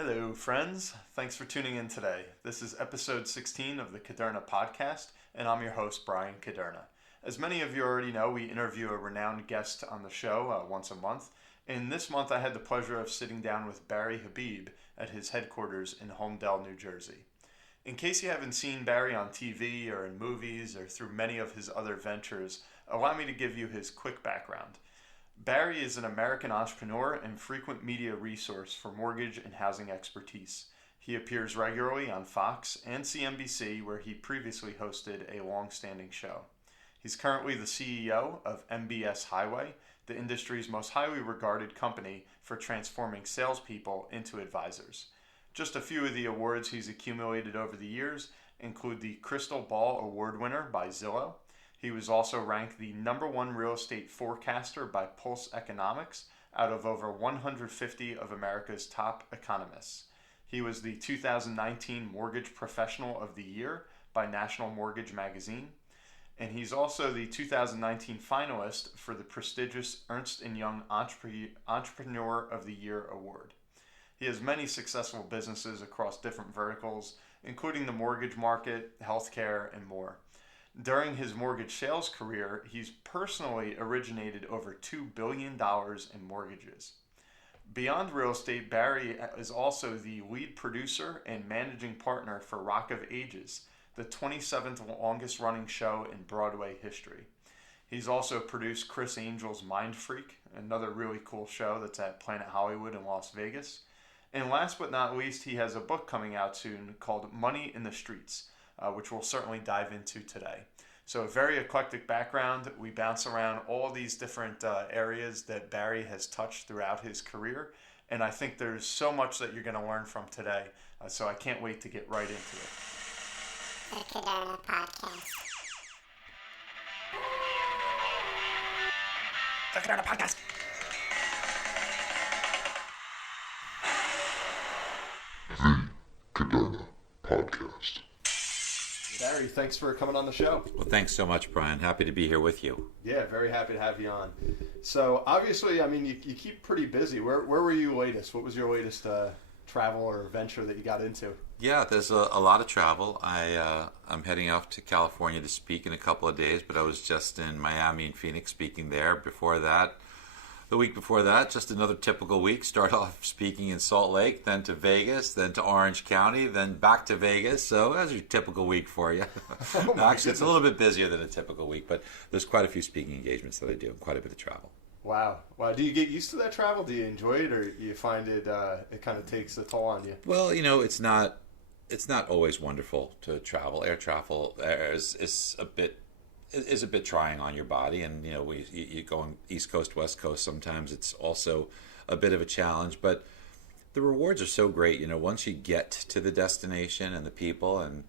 Hello, friends. Thanks for tuning in today. This is episode 16 of the Caderna podcast, and I'm your host, Brian Caderna. As many of you already know, we interview a renowned guest on the show once a month, and this month I had the pleasure of sitting down with Barry Habib at his headquarters in Holmdel, New Jersey. In case you haven't seen Barry on TV or in movies or through many of his other ventures, allow me to give you his quick background. Barry is an American entrepreneur and frequent media resource for mortgage and housing expertise. He appears regularly on Fox and CNBC, where he previously hosted a long-standing show. He's currently the CEO of MBS Highway, the industry's most highly regarded company for transforming salespeople into advisors. Just a few of the awards he's accumulated over the years include the Crystal Ball Award winner by Zillow. He was also ranked the #1 real estate forecaster by Pulse Economics out of over 150 of America's top economists. He was the 2019 Mortgage Professional of the Year by National Mortgage Magazine. And he's also the 2019 finalist for the prestigious Ernst & Young Entrepreneur of the Year Award. He has many successful businesses across different verticals, including the mortgage market, healthcare, and more. During his mortgage sales career, he's personally originated over $2 billion in mortgages. Beyond real estate, Barry is also the lead producer and managing partner for Rock of Ages, the 27th longest running show in Broadway history. He's also produced Chris Angel's Mind Freak, another really cool show that's at Planet Hollywood in Las Vegas. And last but not least, he has a book coming out soon called Money in the Streets, which we'll certainly dive into today. So a very eclectic background. We bounce around all these different areas that Barry has touched throughout his career. And I think there's so much that you're going to learn from today. So I can't wait to get right into it. The Caderna Podcast. The Caderna Podcast. The Caderna Podcast. Barry, thanks for coming on the show. Well, thanks so much, Brian. Happy to be here with you. Yeah, very happy to have you on. So, obviously, I mean, you keep pretty busy. Where were you latest? What was your latest travel or venture that you got into? Yeah, there's a lot of travel. I'm heading off to California to speak in a couple of days, but I was just in Miami and Phoenix speaking there. Before that, the week before that, just another typical week. Start off speaking in Salt Lake, then to Vegas, then to Orange County, then back to Vegas. So that's your typical week for you. No, actually, it's a little bit busier than a typical week, but there's quite a few speaking engagements that I do and quite a bit of travel. Wow. Do you get used to that travel? Do you enjoy it, or you find it kind of takes a toll on you? Well, it's not always wonderful to travel. Air travel is a bit trying on your body, and you going East Coast, West Coast, sometimes it's also a bit of a challenge, but the rewards are so great. Once you get to the destination and the people, and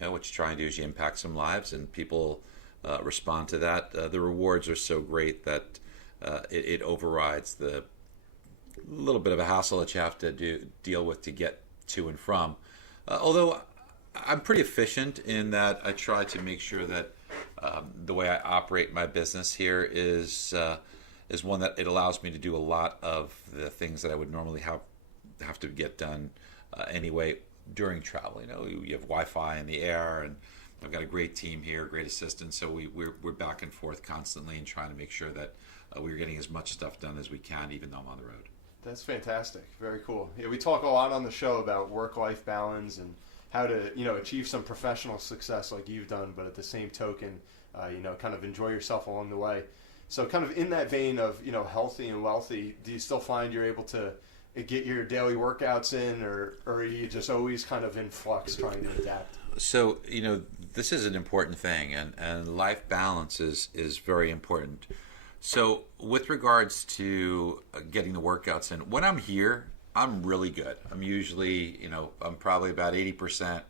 what you try and do is you impact some lives, and people respond to that. The rewards are so great that it overrides the little bit of a hassle that you have to deal with to get to and from. Although I'm pretty efficient in that I try to make sure that the way I operate my business here is one that it allows me to do a lot of the things that I would normally have to get done anyway during travel. You have Wi-Fi in the air, and I've got a great team here, great assistants, so we're back and forth constantly and trying to make sure that we're getting as much stuff done as we can, even though I'm on the road. That's fantastic. Very cool. Yeah, we talk a lot on the show about work-life balance and how to, achieve some professional success like you've done, but at the same token, kind of enjoy yourself along the way. So kind of in that vein of, healthy and wealthy, do you still find you're able to get your daily workouts in, or are you just always kind of in flux trying to adapt? So, this is an important thing, and life balance is very important. So with regards to getting the workouts in, when I'm here, I'm really good. I'm usually, I'm probably about 80%.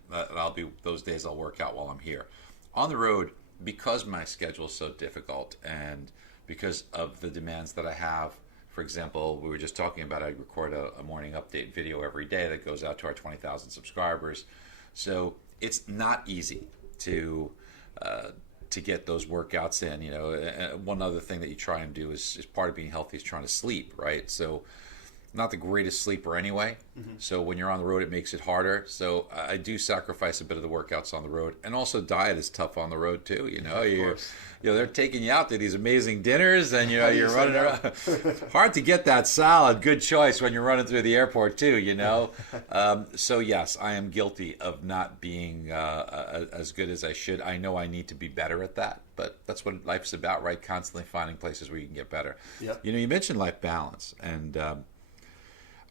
Those days I'll work out while I'm here. On the road, because my schedule is so difficult and because of the demands that I have, for example, we were just talking about I record a morning update video every day that goes out to our 20,000 subscribers. So it's not easy to get those workouts in. One other thing that you try and do is part of being healthy is trying to sleep, right? So not the greatest sleeper anyway. So when you're on the road, it makes it harder. So I do sacrifice a bit of the workouts on the road, and also diet is tough on the road too. They're taking you out to these amazing dinners, and you're running around. Hard to get that salad. Good choice when you're running through the airport too. So yes, I am guilty of not being as good as I should. I know I need to be better at that, but that's what life's about, right? Constantly finding places where you can get better. Yep. You mentioned life balance, and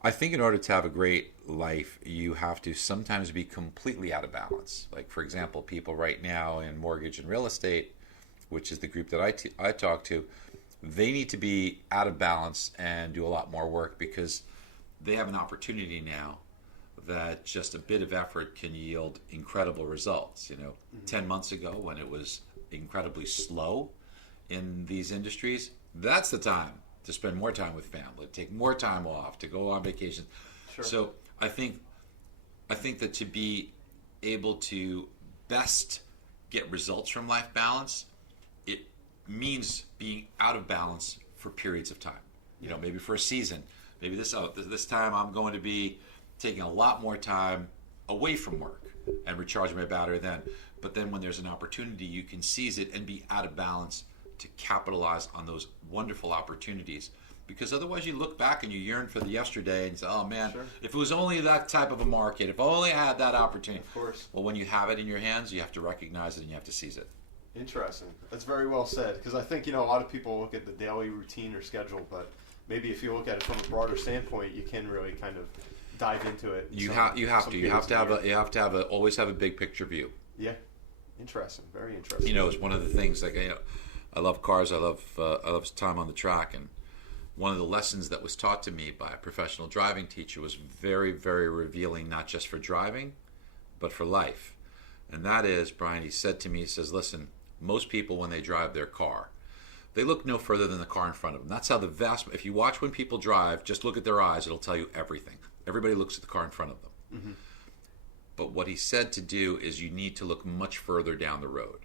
I think in order to have a great life, you have to sometimes be completely out of balance. Like, for example, people right now in mortgage and real estate, which is the group that I talk to, they need to be out of balance and do a lot more work because they have an opportunity now that just a bit of effort can yield incredible results. 10 months ago when it was incredibly slow in these industries, that's the time to spend more time with family, take more time off, to go on vacation. Sure. So I think that to be able to best get results from life balance, it means being out of balance for periods of time. Maybe for a season. Maybe this time I'm going to be taking a lot more time away from work and recharge my battery then. But then when there's an opportunity, you can seize it and be out of balance to capitalize on those wonderful opportunities. Because otherwise you look back and you yearn for the yesterday and say, oh man, Sure. If it was only that type of a market, if only I had that opportunity. Of course. Well, when you have it in your hands, you have to recognize it and you have to seize it. Interesting. That's very well said, because I think, a lot of people look at the daily routine or schedule, but maybe if you look at it from a broader standpoint, you can really kind of dive into it. You have to always have a big picture view. Yeah. Interesting. Very interesting. It's one of the things, like, I love cars. I love time on the track, and one of the lessons that was taught to me by a professional driving teacher was very, very revealing, not just for driving, but for life. And that is, Brian, he said to me, he says, listen, most people when they drive their car, they look no further than the car in front of them. That's how if you watch when people drive, just look at their eyes, it'll tell you everything. Everybody looks at the car in front of them. Mm-hmm. But what he said to do is you need to look much further down the road.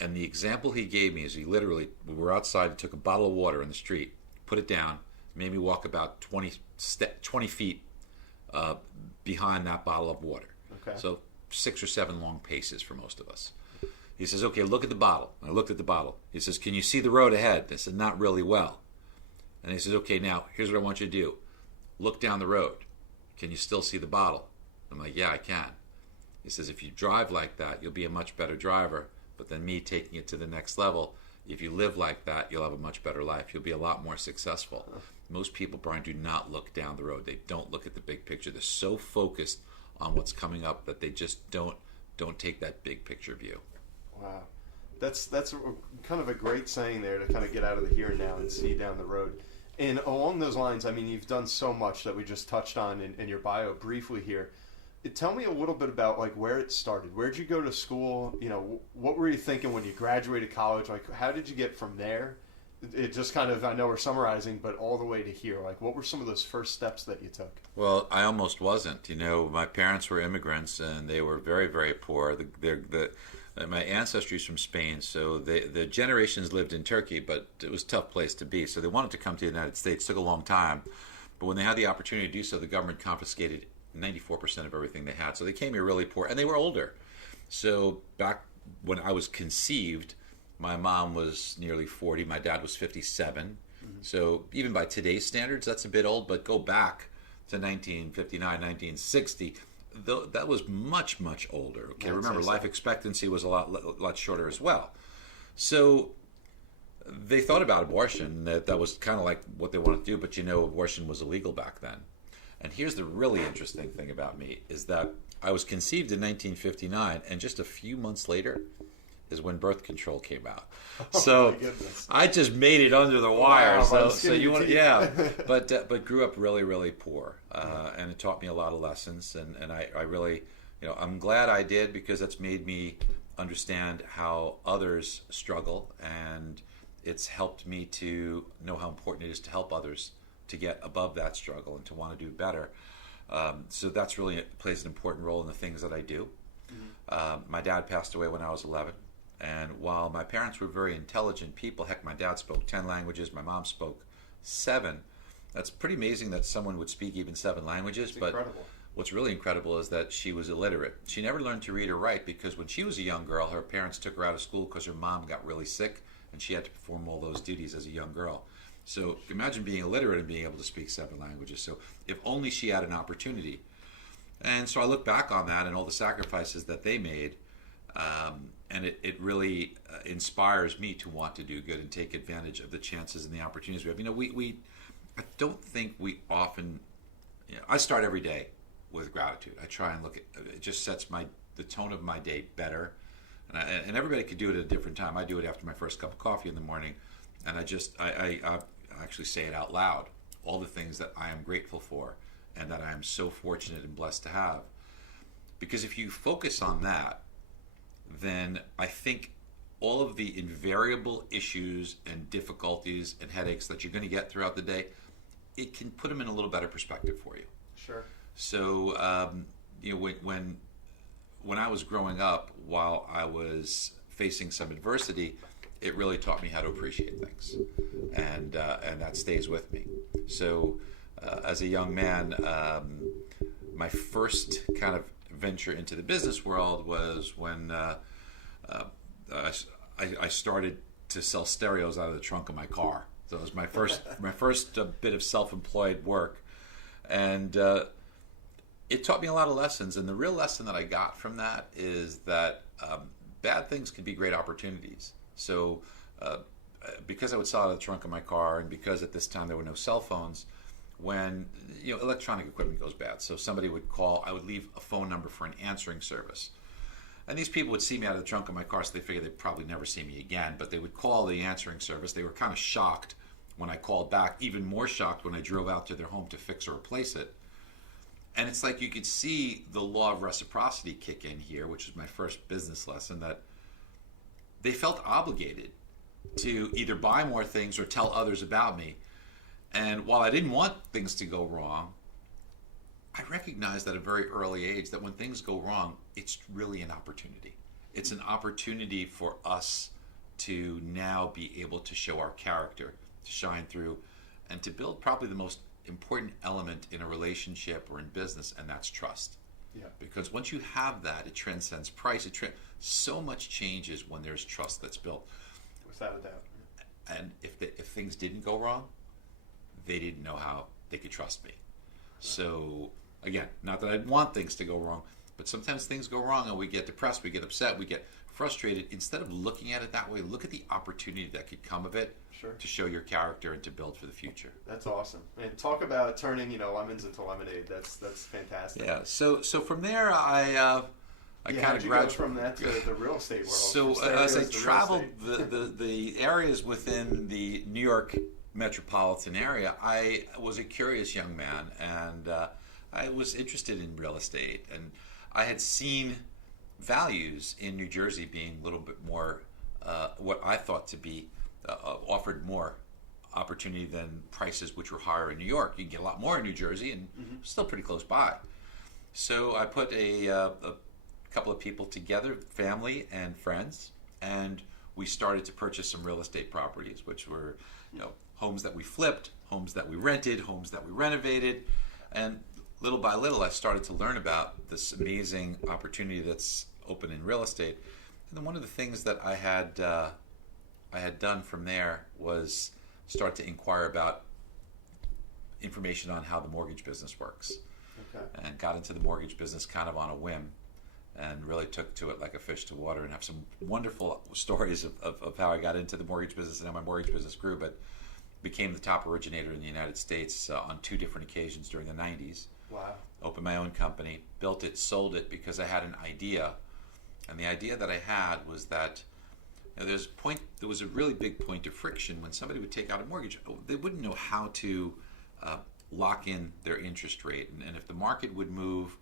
And the example he gave me is we were outside and took a bottle of water in the street, put it down, made me walk about 20 feet behind that bottle of water. Okay. So 6 or 7 long paces for most of us. He says, okay, look at the bottle. I looked at the bottle. He says, can you see the road ahead? I said, not really well. And he says, okay, now here's what I want you to do. Look down the road. Can you still see the bottle? I'm like, yeah, I can. He says, if you drive like that, you'll be a much better driver. But then me taking it to the next level, if you live like that, you'll have a much better life. You'll be a lot more successful. Most people, Brian, do not look down the road. They don't look at the big picture. They're so focused on what's coming up that they just don't take that big picture view. Wow. That's kind of a great saying there, to kind of get out of the here and now and see down the road. And along those lines, I mean, you've done so much that we just touched on in your bio briefly here. Tell me a little bit about where it started. Where'd you go to school? What were you thinking when you graduated college? How did you get from there? It just kind of, I know we're summarizing, but all the way to here. What were some of those first steps that you took? Well, I almost wasn't. My parents were immigrants and they were very, very poor. My ancestry is from Spain, so the generations lived in Turkey, but it was a tough place to be. So they wanted to come to the United States. It took a long time. But when they had the opportunity to do so, the government confiscated 94% of everything they had. So they came here really poor, and they were older. So back when I was conceived, my mom was nearly 40. My dad was 57. Mm-hmm. So even by today's standards, that's a bit old, but go back to 1959, 1960, that was much, much older. Okay, remember, life expectancy was a lot shorter as well. So they thought about abortion. That was kind of like what they wanted to do, but abortion was illegal back then. And here's the really interesting thing about me is that I was conceived in 1959, and just a few months later is when birth control came out. So I just made it under the wire. Wow, but grew up really, really poor, and it taught me a lot of lessons. And I really, I'm glad I did, because that's made me understand how others struggle, and it's helped me to know how important it is to help others to get above that struggle and to want to do better. So that's really plays an important role in the things that I do. Mm-hmm. My dad passed away when I was 11. And while my parents were very intelligent people, heck, my dad spoke 10 languages, my mom spoke 7, That's pretty amazing that someone would speak even 7 languages. It's but incredible. what's really incredible is that she was illiterate. She never learned to read or write because when she was a young girl, her parents took her out of school because her mom got really sick and she had to perform all those duties as a young girl. So imagine being illiterate and being able to speak 7 languages. So if only she had an opportunity. And so I look back on that and all the sacrifices that they made, and it really inspires me to want to do good and take advantage of the chances and the opportunities we have. You know, I don't think we often, I start every day with gratitude. I try and look at it, just sets the tone of my day better. And everybody could do it at a different time. I do it after my first cup of coffee in the morning, and I actually say it out loud, all the things that I am grateful for and that I am so fortunate and blessed to have. Because if you focus on that, then I think all of the invariable issues and difficulties and headaches that you're going to get throughout the day, it can put them in a little better perspective for you. Sure. So, when I was growing up, while I was facing some adversity, it really taught me how to appreciate things, and that stays with me. So, as a young man, my first kind of venture into the business world was when I started to sell stereos out of the trunk of my car. So it was my first bit of self-employed work, and it taught me a lot of lessons. And the real lesson that I got from that is that bad things can be great opportunities. So because I would sell out of the trunk of my car, and because at this time there were no cell phones, when electronic equipment goes bad, so somebody would call, I would leave a phone number for an answering service. And these people would see me out of the trunk of my car, so they figured they'd probably never see me again, but they would call the answering service. They were kind of shocked when I called back, even more shocked when I drove out to their home to fix or replace it. And it's like you could see the law of reciprocity kick in here, which is my first business lesson, that they felt obligated to either buy more things or tell others about me. And while I didn't want things to go wrong, I recognized at a very early age that when things go wrong, it's really an opportunity. It's an opportunity for us to now be able to show our character, to shine through, and to build probably the most important element in a relationship or in business, and that's trust. Yeah. Because once you have that, it transcends price. So much changes when there's trust that's built. Without a doubt. And if things didn't go wrong, they didn't know how they could trust me. So again, not that I'd want things to go wrong, but sometimes things go wrong and we get depressed, we get upset, we get frustrated. Instead of looking at it that way, look at the opportunity that could come of it. Sure. To show your character and to build for the future. That's awesome. And talk about turning, lemons into lemonade. That's fantastic. Yeah. So from there, I kind of graduated from that to the real estate world. So as I traveled the areas within the New York metropolitan area, I was a curious young man, and I was interested in real estate, and I had seen values in New Jersey being a little bit more what I thought to be offered more opportunity than prices which were higher in New York. You can get a lot more in New Jersey, and still pretty close by. So I put a couple of people together, family and friends, and we started to purchase some real estate properties, which were homes that we flipped, homes that we rented, homes that we renovated, and little by little I started to learn about this amazing opportunity that's open in real estate. And then one of the things that I had done from there was start to inquire about information on how the mortgage business works. Okay. And got into the mortgage business kind of on a whim, and really took to it like a fish to water, and have some wonderful stories of how I got into the mortgage business and how my mortgage business grew, but became the top originator in the United States on 2 different occasions during the 90s. Wow. Opened my own company, built it, sold it because I had an idea. And the idea that I had was that there was a really big point of friction when somebody would take out a mortgage. They wouldn't know how to lock in their interest rate, and if the market would move,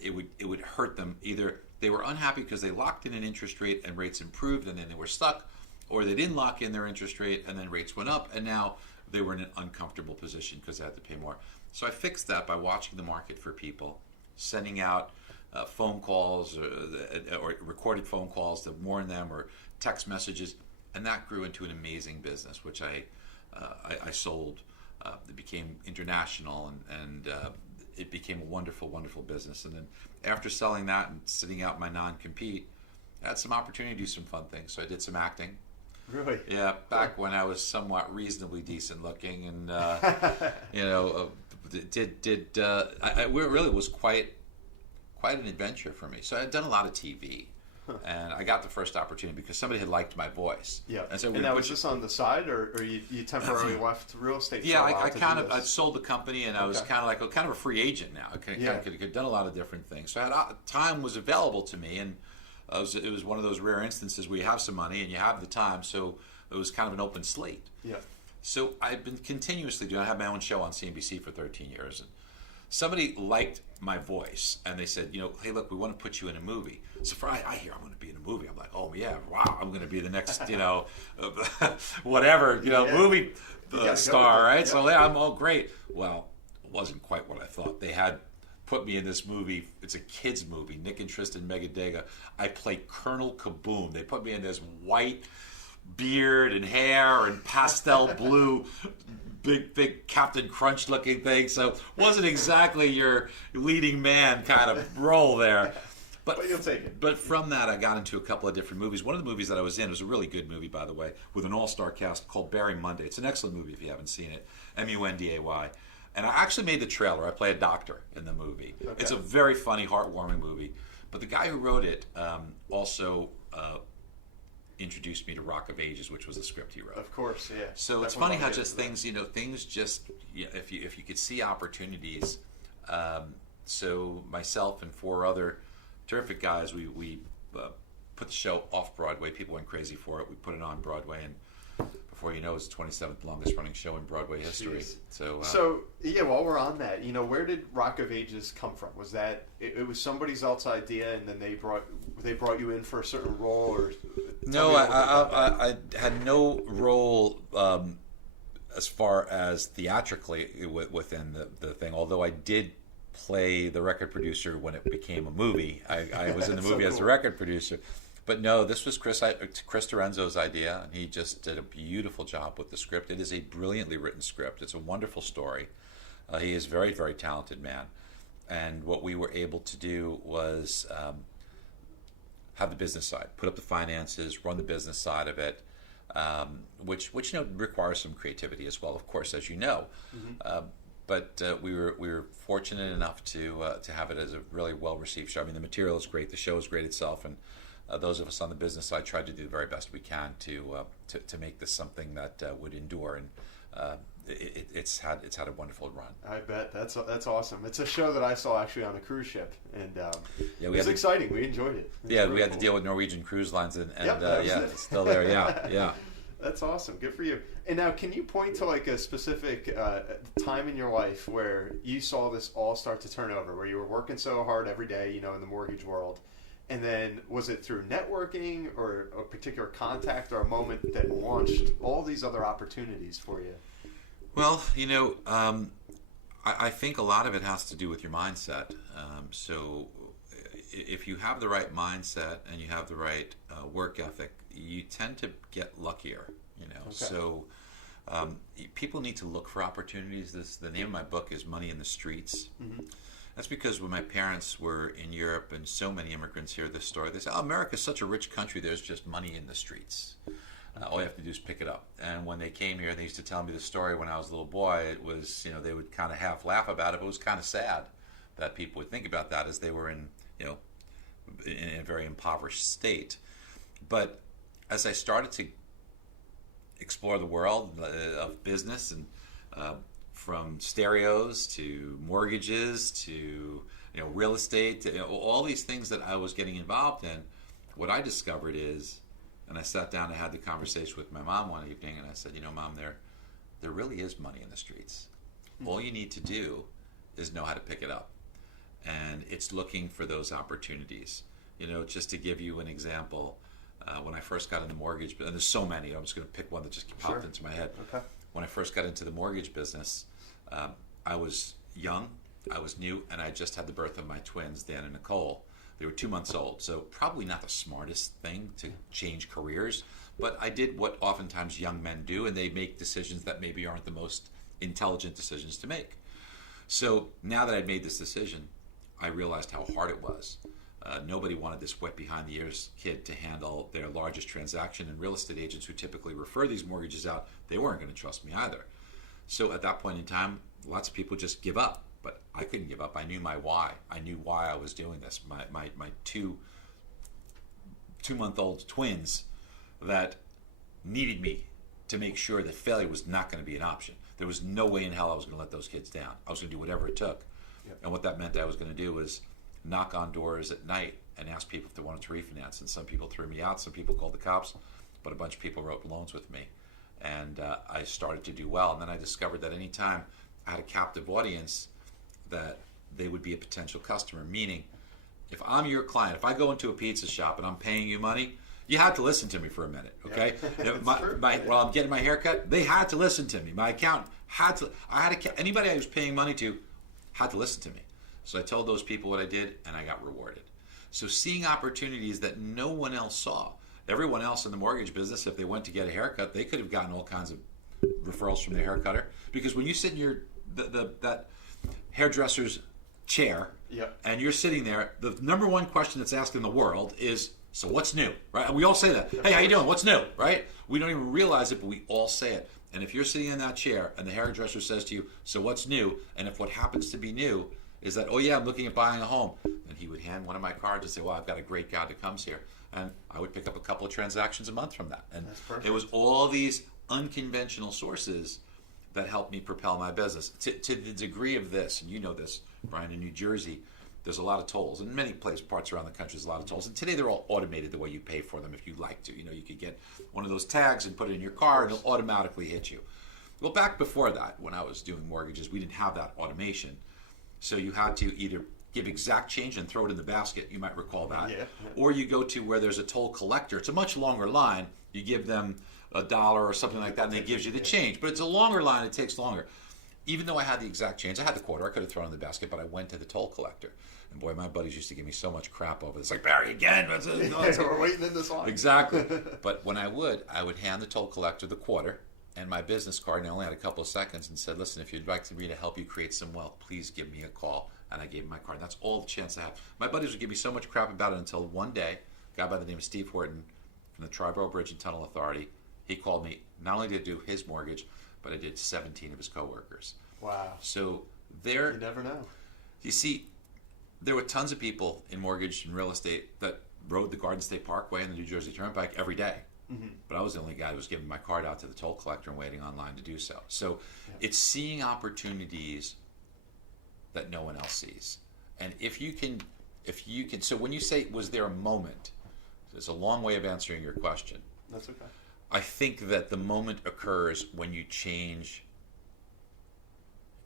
it would hurt them. Either they were unhappy because they locked in an interest rate and rates improved, and then they were stuck, or they didn't lock in their interest rate and then rates went up, and now they were in an uncomfortable position because they had to pay more. So I fixed that by watching the market for people, sending out phone calls or recorded phone calls to warn them, or text messages, and that grew into an amazing business, which I sold It became international, and it became a wonderful, wonderful business. And then after selling that and sitting out my non-compete, I had some opportunity to do some fun things. So I did some acting. Really? Yeah, back when I was somewhat reasonably decent looking, and it really was quite an adventure for me. So I'd done a lot of TV, and I got the first opportunity because somebody had liked my voice. Yeah, and so and now was this on the side, or you temporarily left real estate? Yeah, for a while I sold the company, and I was kind of a free agent now. I could have done a lot of different things. So time was available to me, and it was one of those rare instances where you have some money and you have the time. So it was kind of an open slate. Yeah. So I've been continuously doing. I had my own show on CNBC for 13 years, and somebody liked my voice, and they said, hey, look, we want to put you in a movie. So I hear I'm going to be in a movie. I'm like, oh yeah, wow, I'm going to be the next, whatever, movie star, right? Yep. So yeah, I'm all great. Well, it wasn't quite what I thought. They had put me in this movie. It's a kids movie. Nick and Tristan Megadega. I play Colonel Kaboom. They put me in this white beard and hair and pastel blue big Captain Crunch looking thing, so wasn't exactly your leading man kind of role there. But you'll take it. But from that, I got into a couple of different movies. One of the movies that I was in was a really good movie, by the way, with an all-star cast called Barry Monday. It's an excellent movie if you haven't seen it. Munday. And I actually made the trailer. I play a doctor in the movie. Okay. It's a very funny, heartwarming movie. But the guy who wrote it also introduced me to Rock of Ages, which was the script he wrote. Of course, yeah. So it's funny how just things, things just, if you could see opportunities. So myself and 4 other terrific guys, we put the show off Broadway. People went crazy for it. We put it on Broadway, and before you know, it's the 27th longest running show in Broadway history. Jeez. So yeah, while we're on that, where did Rock of Ages come from? Was that it was somebody else's idea, and then they brought you in for a certain role, or? No, I had no role as far as theatrically within the thing. Although I did play the record producer when it became a movie. I was in the movie as the record producer. But no, this was Chris Torenzo's idea, and he just did a beautiful job with the script. It is a brilliantly written script. It's a wonderful story. He is a very, very talented man. And what we were able to do was have the business side, put up the finances, run the business side of it, which requires some creativity as well, of course, as you know. Mm-hmm. But we were fortunate enough to have it as a really well-received show. I mean, the material is great, the show is great itself, and those of us on the business side tried to do the very best we can to make this something that would endure, and it's had a wonderful run. I bet that's awesome. It's a show that I saw actually on a cruise ship, and it was exciting. Exciting. We enjoyed it. We had to deal with Norwegian Cruise Lines, and it's still there. Yeah. That's awesome. Good for you. And now, can you point to like a specific time in your life where you saw this all start to turn over, where you were working so hard every day, in the mortgage world? And then was it through networking or a particular contact or a moment that launched all these other opportunities for you? Well, I think a lot of it has to do with your mindset. So if you have the right mindset and you have the right work ethic, you tend to get luckier, Okay. So people need to look for opportunities. The name of my book is Money in the Streets. Mm-hmm. That's because when my parents were in Europe, and so many immigrants hear this story, they say, America's such a rich country, there's just money in the streets. All you have to do is pick it up. And when they came here, they used to tell me the story when I was a little boy. It was, they would kind of half laugh about it, but it was kind of sad that people would think about that as they were in a very impoverished state. But as I started to explore the world of business, and from stereos to mortgages to real estate, to, all these things that I was getting involved in, what I discovered is, and I sat down and had the conversation with my mom one evening, and I said, Mom, there really is money in the streets. All you need to do is know how to pick it up. And it's looking for those opportunities. Just to give you an example, when I first got into mortgage, and there's so many, I'm just going to pick one that just popped into my head. Okay. When I first got into the mortgage business, I was young, I was new, and I just had the birth of my twins, Dan and Nicole. They were 2 months old, so probably not the smartest thing to change careers, but I did what oftentimes young men do, and they make decisions that maybe aren't the most intelligent decisions to make. So now that I'd made this decision, I realized how hard it was. Nobody wanted this wet behind the ears kid to handle their largest transaction, and real estate agents who typically refer these mortgages out, they weren't going to trust me either. So at that point in time, lots of people just give up, but I couldn't give up. I knew my why. I knew why I was doing this. My two-month-old twins that needed me to make sure that failure was not going to be an option. There was no way in hell I was going to let those kids down. I was going to do whatever it took. Yep. And what that meant I was going to do was knock on doors at night and ask people if they wanted to refinance. And some people threw me out. Some people called the cops. But a bunch of people wrote loans with me. And I started to do well. And then I discovered that anytime I had a captive audience, that they would be a potential customer. Meaning, if I'm your client, if I go into a pizza shop and I'm paying you money, you had to listen to me for a minute, okay? Yeah, while I'm getting my haircut, they had to listen to me. My accountant had to. Anybody I was paying money to had to listen to me. So I told those people what I did, and I got rewarded. So seeing opportunities that no one else saw. Everyone else in the mortgage business, if they went to get a haircut, they could have gotten all kinds of referrals from their hair cutter. Because when you sit in that hairdresser's chair, yep, and you're sitting there, the number one question that's asked in the world is, so what's new, right? We all say that. Hey, how you doing? What's new, right? We don't even realize it, but we all say it. And if you're sitting in that chair and the hairdresser says to you, so what's new? And if what happens to be new is that, oh yeah, I'm looking at buying a home, then he would hand one of my cards and say, well, I've got a great guy that comes here. And I would pick up a couple of transactions a month from that. And it was all these unconventional sources that helped me propel my business. To the degree of this, and you know this, Brian, in New Jersey, there's a lot of tolls. In many parts around the country, there's a lot of tolls. And today they're all automated the way you pay for them if you'd like to. You know, you could get one of those tags and put it in your car and it'll automatically hit you. Well, back before that, when I was doing mortgages, we didn't have that automation. So you had to either give exact change and throw it in the basket, you might recall that, yeah. Or you go to where there's a toll collector. It's a much longer line. You give them $1 or something like that, and they gives you the change. But it's a longer line. It takes longer. Even though I had the exact change, I had the quarter. I could have thrown it in the basket, but I went to the toll collector. And boy, my buddies used to give me so much crap over this. Like, Barry, again. So we're waiting in this line. Exactly. But when I would hand the toll collector the quarter and my business card, and I only had a couple of seconds, and said, listen, if you'd like me to help you create some wealth, please give me a call. And I gave him my card. That's all the chance I had. My buddies would give me so much crap about it until one day, a guy by the name of Steve Horton from the Triborough Bridge and Tunnel Authority, he called me. Not only did I do his mortgage, but I did 17 of his coworkers. Wow. So there... You never know. You see, there were tons of people in mortgage and real estate that rode the Garden State Parkway and the New Jersey Turnpike every day. Mm-hmm. But I was the only guy who was giving my card out to the toll collector and waiting online to do so. So It's seeing opportunities that no one else sees. And if you can, so when you say, was there a moment, it's a long way of answering your question. That's okay. I think that the moment occurs when you change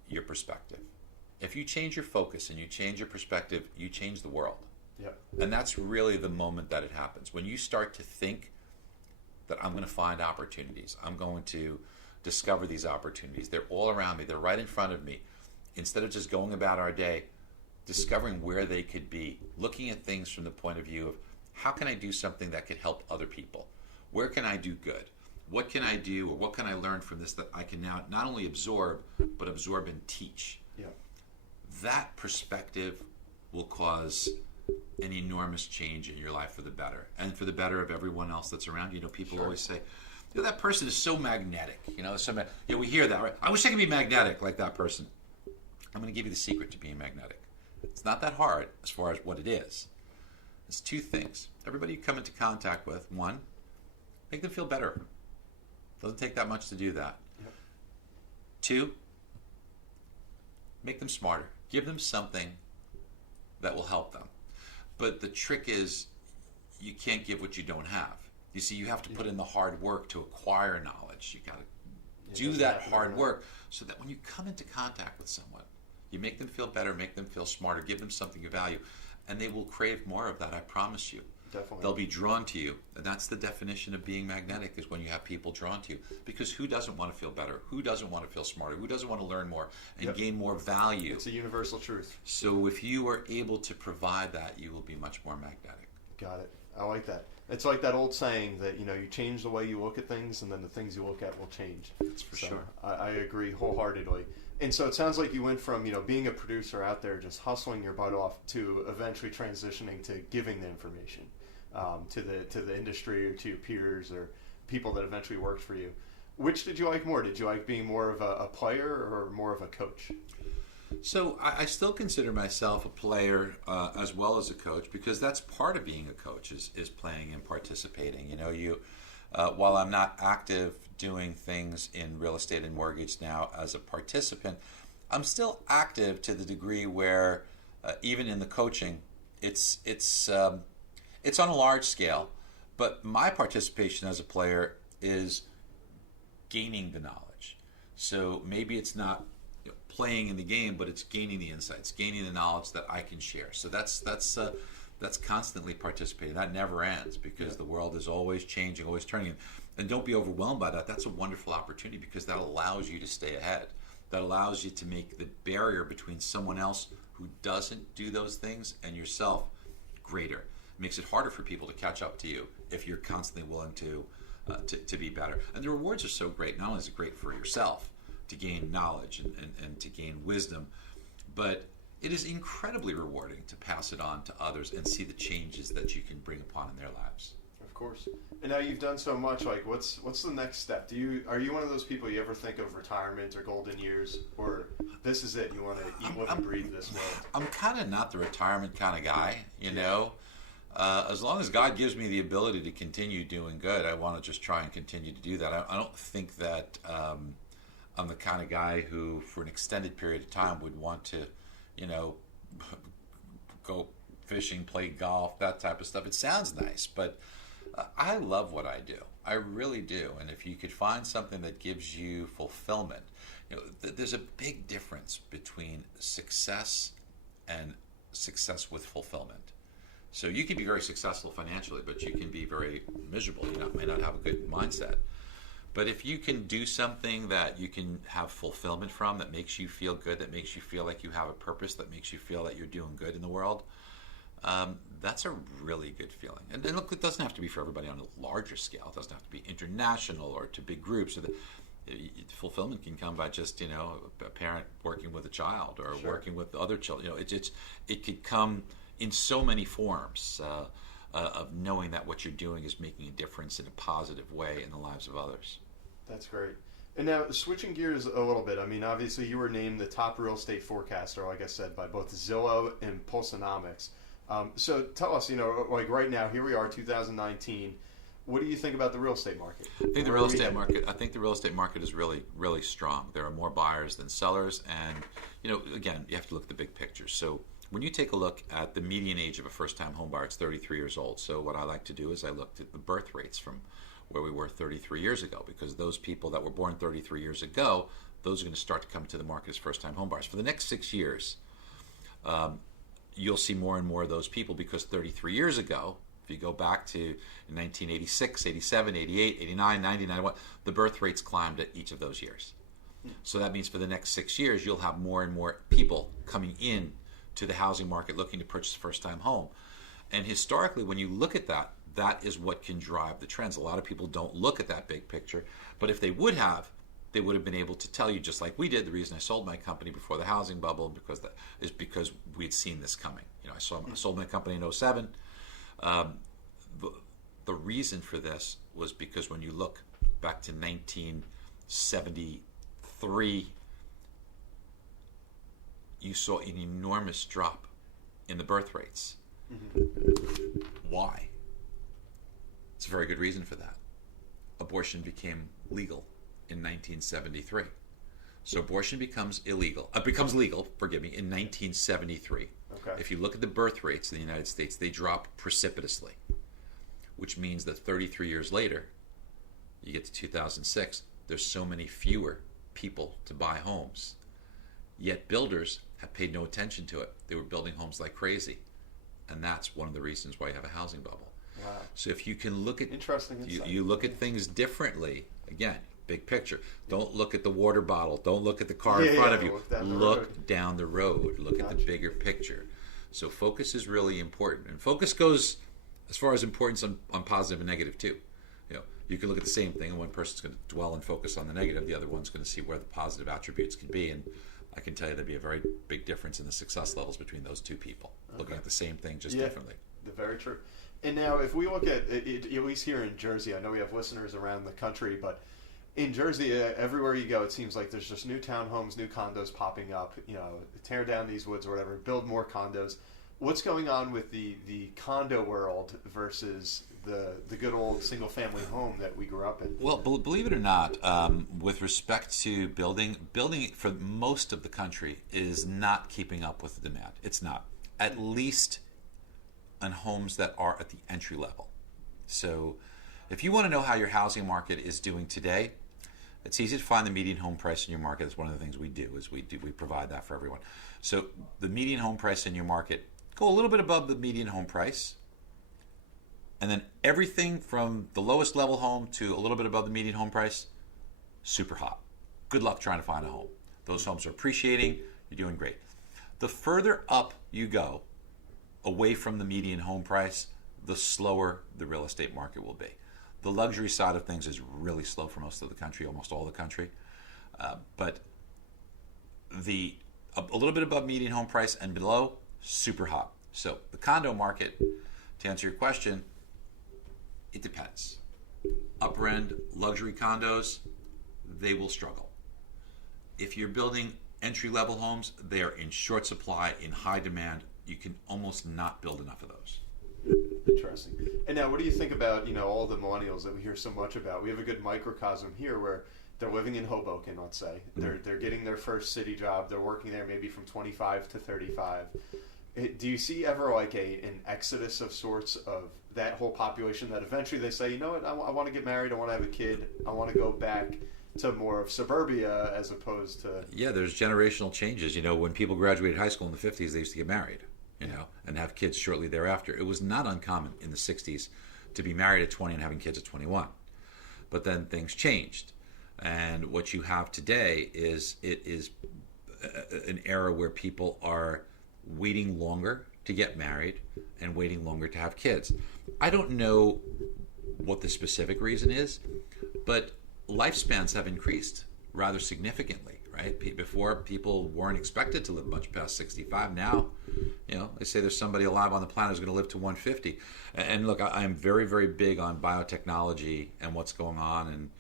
your perspective. If you change your focus and you change your perspective, you change the world. Yep. And that's really the moment that it happens. When you start to think that I'm going to find opportunities, I'm going to discover these opportunities. They're all around me. They're right in front of me. Instead of just going about our day, discovering where they could be, looking at things from the point of view of how can I do something that could help other people? Where can I do good? What can I do, or what can I learn from this that I can now not only absorb, but absorb and teach? Yeah. That perspective will cause an enormous change in your life for the better, and for the better of everyone else that's around you. You know, people always say, you know, that person is so magnetic. You know, we hear that, right? I wish I could be magnetic like that person. I'm going to give you the secret to being magnetic. It's not that hard as far as what it is. It's two things. Everybody you come into contact with, one, make them feel better. Doesn't take that much to do that. Yep. Two, make them smarter. Give them something that will help them. But the trick is you can't give what you don't have. You see, you have to put in the hard work to acquire knowledge. You got to do that hard work so that when you come into contact with someone, you make them feel better, make them feel smarter, give them something of value, and they will crave more of that, I promise you. Definitely. They'll be drawn to you, and that's the definition of being magnetic, is when you have people drawn to you. Because who doesn't want to feel better? Who doesn't want to feel smarter? Who doesn't want to learn more and gain more value? It's a universal truth. So if you are able to provide that, you will be much more magnetic. Got it. I like that. It's like that old saying that, you change the way you look at things, and then the things you look at will change. That's for sure. I agree wholeheartedly. And so it sounds like you went from, being a producer out there just hustling your butt off to eventually transitioning to giving the information to the industry or to your peers or people that eventually worked for you. Which did you like more? Did you like being more of a player or more of a coach? So I still consider myself a player as well as a coach, because that's part of being a coach is playing and participating. While I'm not active doing things in real estate and mortgage now as a participant, I'm still active to the degree where even in the coaching, it's on a large scale. But my participation as a player is gaining the knowledge. So maybe it's not playing in the game, but it's gaining the insights, gaining the knowledge that I can share. So that's constantly participating. That never ends, because the world is always changing, always turning. And don't be overwhelmed by that. That's a wonderful opportunity, because that allows you to stay ahead. That allows you to make the barrier between someone else who doesn't do those things and yourself greater. It makes it harder for people to catch up to you if you're constantly willing to be better. And the rewards are so great. Not only is it great for yourself to gain knowledge and to gain wisdom, but it is incredibly rewarding to pass it on to others and see the changes that you can bring upon in their lives. Of course. And now you've done so much, like what's the next step? Are you one of those people you ever think of retirement or golden years, or this is it, you want to eat, live, and breathe this world? I'm kind of not the retirement kind of guy, as long as God gives me the ability to continue doing good, I want to just try and continue to do that. I don't think that I'm the kind of guy who, for an extended period of time, would want to, go fishing, play golf, that type of stuff. It sounds nice, but I love what I do. I really do. And if you could find something that gives you fulfillment, there's a big difference between success and success with fulfillment. So you can be very successful financially, but you can be very miserable. You may not have a good mindset. But if you can do something that you can have fulfillment from, that makes you feel good, that makes you feel like you have a purpose, that makes you feel that you're doing good in the world, that's a really good feeling. And look, it doesn't have to be for everybody on a larger scale. It doesn't have to be international or to big groups. Fulfillment can come by just, a parent working with a child or working with other children. It could come in so many forms of knowing that what you're doing is making a difference in a positive way in the lives of others. That's great. And now, switching gears a little bit, obviously you were named the top real estate forecaster, like I said, by both Zillow and Pulsenomics. So tell us, like right now, here we are, 2019. What do you think about the real estate market? I think the real estate market is really, really strong. There are more buyers than sellers, and again, you have to look at the big picture. So when you take a look at the median age of a first-time home buyer, it's 33 years old. So what I like to do is I looked at the birth rates from where we were 33 years ago, because those people that were born 33 years ago, those are going to start to come to the market as first-time home buyers. For the next 6 years, you'll see more and more of those people, because 33 years ago, if you go back to 1986, 87, 88, 89, 90, 91, the birth rates climbed at each of those years. So that means for the next 6 years, you'll have more and more people coming in to the housing market looking to purchase a first-time home. And historically, when you look at that, that is what can drive the trends. A lot of people don't look at that big picture, but if they would have, they would have been able to tell you, just like we did. The reason I sold my company before the housing bubble is because we'd seen this coming. I sold my company in 2007. The reason for this was because when you look back to 1973, you saw an enormous drop in the birth rates. Mm-hmm. Why? It's a very good reason for that. Abortion became legal in 1973. So abortion becomes legal, in 1973. Okay. If you look at the birth rates in the United States, they drop precipitously, which means that 33 years later, you get to 2006, there's so many fewer people to buy homes. Yet builders have paid no attention to it. They were building homes like crazy. And that's one of the reasons why you have a housing bubble. Wow. So if you can look at interesting insight. You look at things differently, again, big picture. Don't look at the water bottle. Don't look at the car in front of you. Look down the road. Look at the bigger picture. So focus is really important. And focus goes as far as importance on positive and negative too. You can look at the same thing, and one person's going to dwell and focus on the negative, the other one's going to see where the positive attributes can be, and I can tell you there'd be a very big difference in the success levels between those two people, looking at the same thing just differently. Very true. And now, if we look at least here in Jersey, I know we have listeners around the country, but in Jersey, everywhere you go, it seems like there's just new townhomes, new condos popping up. Tear down these woods or whatever, build more condos. What's going on with the condo world versus the good old single family home that we grew up in? Well, believe it or not, with respect to building for most of the country is not keeping up with the demand. It's not. At least on homes that are at the entry level. So if you want to know how your housing market is doing today, it's easy to find the median home price in your market. That's one of the things we do, we provide that for everyone. So the median home price in your market, go a little bit above the median home price, and then everything from the lowest level home to a little bit above the median home price, super hot. Good luck trying to find a home. Those homes are appreciating, you're doing great. The further up you go, away from the median home price, the slower the real estate market will be. The luxury side of things is really slow for most of the country, almost all the country. But a little bit above median home price and below, super hot. So the condo market, to answer your question, it depends. Upper end luxury condos, they will struggle. If you're building entry level homes, they are in short supply, in high demand. You can almost not build enough of those. Interesting. And now, what do you think about all the millennials that we hear so much about? We have a good microcosm here where they're living in Hoboken, let's say. They're getting their first city job. They're working there maybe from 25 to 35. Do you see ever like an exodus of sorts of that whole population that eventually they say, you know what, I want to get married, I want to have a kid, I want to go back to more of suburbia as opposed to... Yeah, there's generational changes. When people graduated high school in the 50s, they used to get married, and have kids shortly thereafter. It was not uncommon in the 60s to be married at 20 and having kids at 21. But then things changed. And what you have today is an era where people are waiting longer to get married and waiting longer to have kids. I don't know what the specific reason is, but lifespans have increased rather significantly, right? Before, people weren't expected to live much past 65. Now, they say there's somebody alive on the planet who's going to live to 150. And look, I'm very, very big on biotechnology and what's going on. And,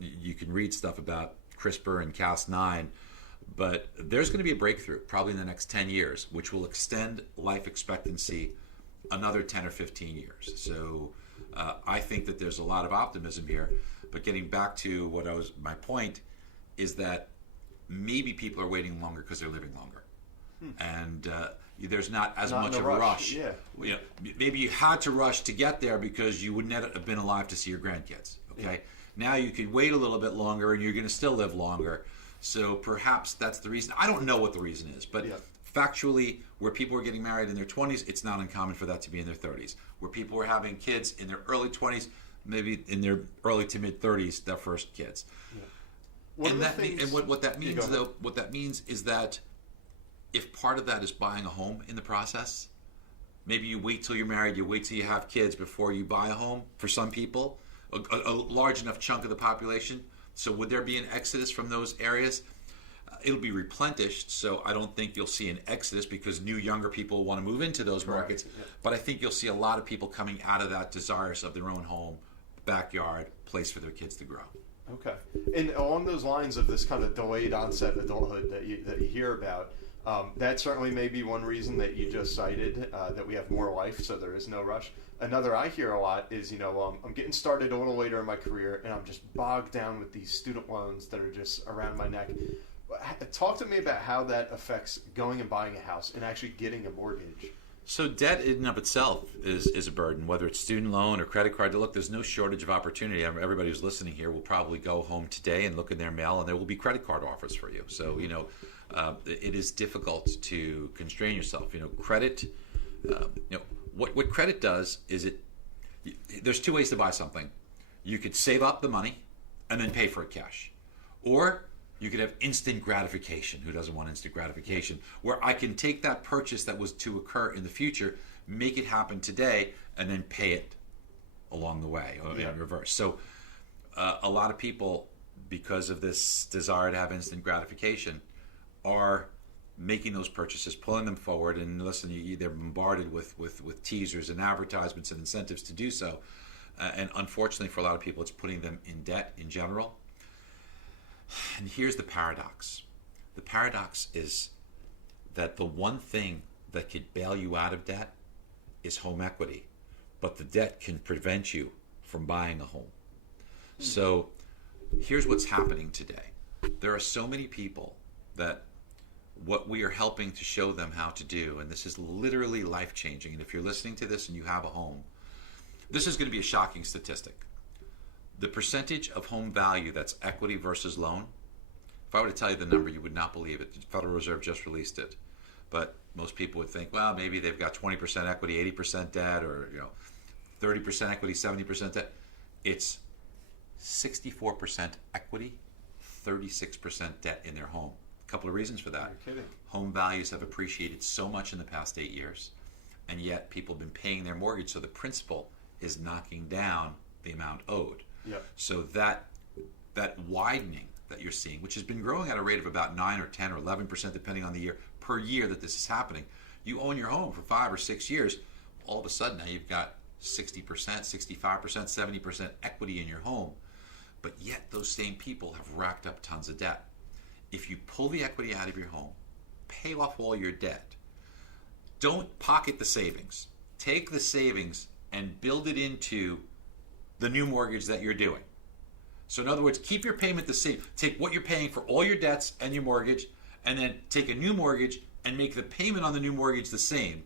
you can read stuff about CRISPR and Cas9, but there's going to be a breakthrough probably in the next 10 years, which will extend life expectancy another 10 or 15 years. So I think that there's a lot of optimism here. But getting back to my point is that maybe people are waiting longer because they're living longer. And there's not as much of a rush. Yeah. Maybe you had to rush to get there because you would not have been alive to see your grandkids. Okay. Yeah. Now you could wait a little bit longer and you're going to still live longer. So perhaps that's the reason. I don't know what the reason is, but factually, where people are getting married in their 20s, it's not uncommon for that to be in their 30s. Where people are having kids in their early 20s, maybe in their early to mid 30s, their first kids. Yeah. What that means, though, what that means is that if part of that is buying a home in the process, maybe you wait till you're married, you wait till you have kids before you buy a home. For some people, a large enough chunk of the population. So would there be an exodus from those areas? It'll be replenished, so I don't think you'll see an exodus because new, younger people want to move into those markets. Yeah. But I think you'll see a lot of people coming out of that desirous of their own home, backyard, place for their kids to grow. Okay. And along those lines of this kind of delayed onset adulthood that you hear about, that certainly may be one reason that you just cited, that we have more life, so there is no rush. Another I hear a lot is, I'm getting started a little later in my career, and I'm just bogged down with these student loans that are just around my neck. Talk to me about how that affects going and buying a house and actually getting a mortgage. So debt in and of itself is a burden, whether it's student loan or credit card. Look, there's no shortage of opportunity. Everybody who's listening here will probably go home today and look in their mail, and there will be credit card offers for you. So, it is difficult to constrain yourself. Credit, what credit does is there's two ways to buy something. You could save up the money and then pay for it cash. Or You could have instant gratification. Who doesn't want instant gratification? Where I can take that purchase that was to occur in the future, make it happen today, and then pay it along the way, or in reverse. So a lot of people, because of this desire to have instant gratification, are making those purchases, pulling them forward, and listen, they're bombarded with teasers and advertisements and incentives to do so. And unfortunately for a lot of people, it's putting them in debt in general. And here's the paradox. The paradox is that the one thing that could bail you out of debt is home equity, but the debt can prevent you from buying a home. So here's what's happening today. There are so many people that what we are helping to show them how to do, and this is literally life-changing, and if you're listening to this and you have a home, this is going to be a shocking statistic. The percentage of home value that's equity versus loan, if I were to tell you the number, you would not believe it. The Federal Reserve just released it. But most people would think, well, maybe they've got 20% equity, 80% debt, or 30% equity, 70% debt. It's 64% equity, 36% debt in their home. A couple of reasons for that. You're kidding. Home values have appreciated so much in the past 8 years, and yet people have been paying their mortgage, so the principal is knocking down the amount owed. Yep. So that widening that you're seeing, which has been growing at a rate of about 9 or 10 or 11% depending on the year, per year that this is happening. You own your home for 5 or 6 years, all of a sudden now you've got 60%, 65%, 70% equity in your home, but yet those same people have racked up tons of debt. If you pull the equity out of your home, pay off all your debt, don't pocket the savings. Take the savings and build it into the new mortgage that you're doing. So in other words, keep your payment the same. Take what you're paying for all your debts and your mortgage, and then take a new mortgage and make the payment on the new mortgage the same.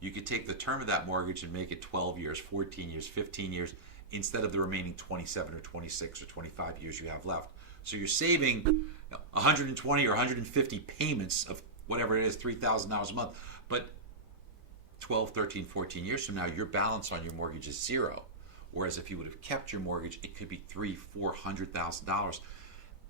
You could take the term of that mortgage and make it 12 years, 14 years, 15 years, instead of the remaining 27 or 26 or 25 years you have left. So you're saving 120 or 150 payments of whatever it is, $3,000 a month. But 12, 13, 14 years from now, your balance on your mortgage is zero. Whereas if you would have kept your mortgage, it could be $300,000, $400,000.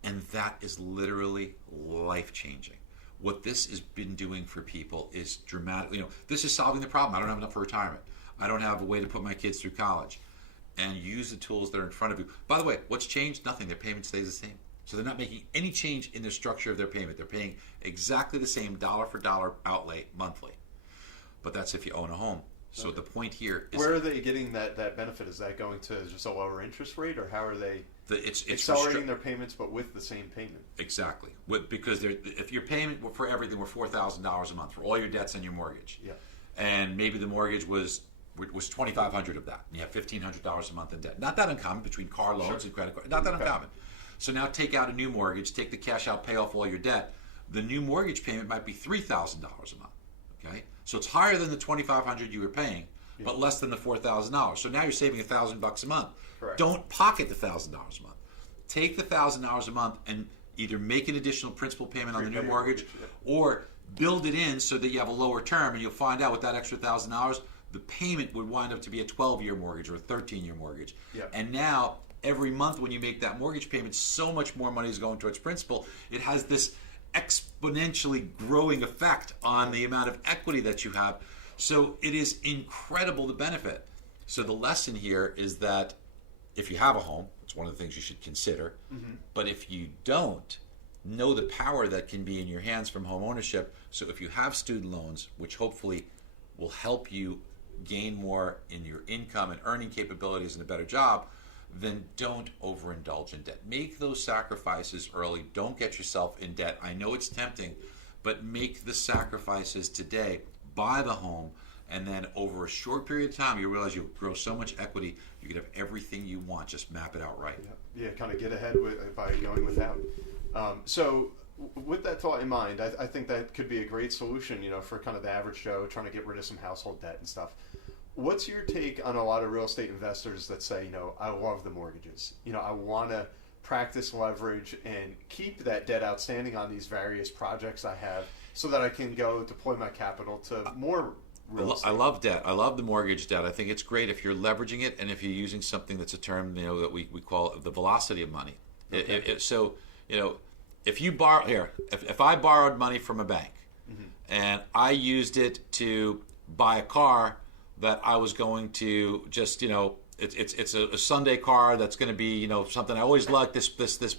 And that is literally life-changing. What this has been doing for people is dramatic. This is solving the problem. I don't have enough for retirement. I don't have a way to put my kids through college. And use the tools that are in front of you. By the way, what's changed? Nothing. Their payment stays the same. So they're not making any change in the structure of their payment. They're paying exactly the same dollar for dollar outlay monthly. But that's if you own a home. So the point here is... Where are they getting that benefit? Is that going to just a lower interest rate, or how are they it's accelerating their payments but with the same payment? Exactly. Because if your payment for everything were $4,000 a month for all your debts and your mortgage, and maybe the mortgage was $2,500 of that, and you have $1,500 a month in debt. Not that uncommon between car loans and credit cards. Not that uncommon. So now take out a new mortgage, take the cash out, pay off all your debt. The new mortgage payment might be $3,000 a month. Okay, so it's higher than the $2,500 you were paying, but less than the $4,000. So now you're saving $1,000 a month. Correct. Don't pocket the $1,000 a month. Take the $1,000 a month and either make an additional principal payment on the new mortgage, or build it in so that you have a lower term, and you'll find out with that extra $1,000, the payment would wind up to be a 12-year mortgage or a 13-year mortgage. And now every month when you make that mortgage payment, so much more money is going towards principal. It has this exponentially growing effect on the amount of equity that you have. So it is incredible, the benefit. So the lesson here is that if you have a home, it's one of the things you should consider. But if you don't, know the power that can be in your hands from home ownership. So if you have student loans, which hopefully will help you gain more in your income and earning capabilities and a better job, then don't overindulge in debt. Make those sacrifices early. Don't get yourself in debt. I know it's tempting, but make the sacrifices today. Buy the home, and then over a short period of time, you realize you'll grow so much equity, you can have everything you want. Just map it out right. Yeah, kind of get ahead by going without. So with that thought in mind, I think that could be a great solution, for kind of the average Joe trying to get rid of some household debt and stuff. What's your take on a lot of real estate investors that say, I love the mortgages. I want to practice leverage and keep that debt outstanding on these various projects I have so that I can go deploy my capital to more real estate. I love debt. I love the mortgage debt. I think it's great if you're leveraging it and if you're using something that's a term, that we call the velocity of money. Okay. So, if you borrow here, if I borrowed money from a bank and I used it to buy a car that I was going to just, it's a Sunday car that's going to be, something I always liked, this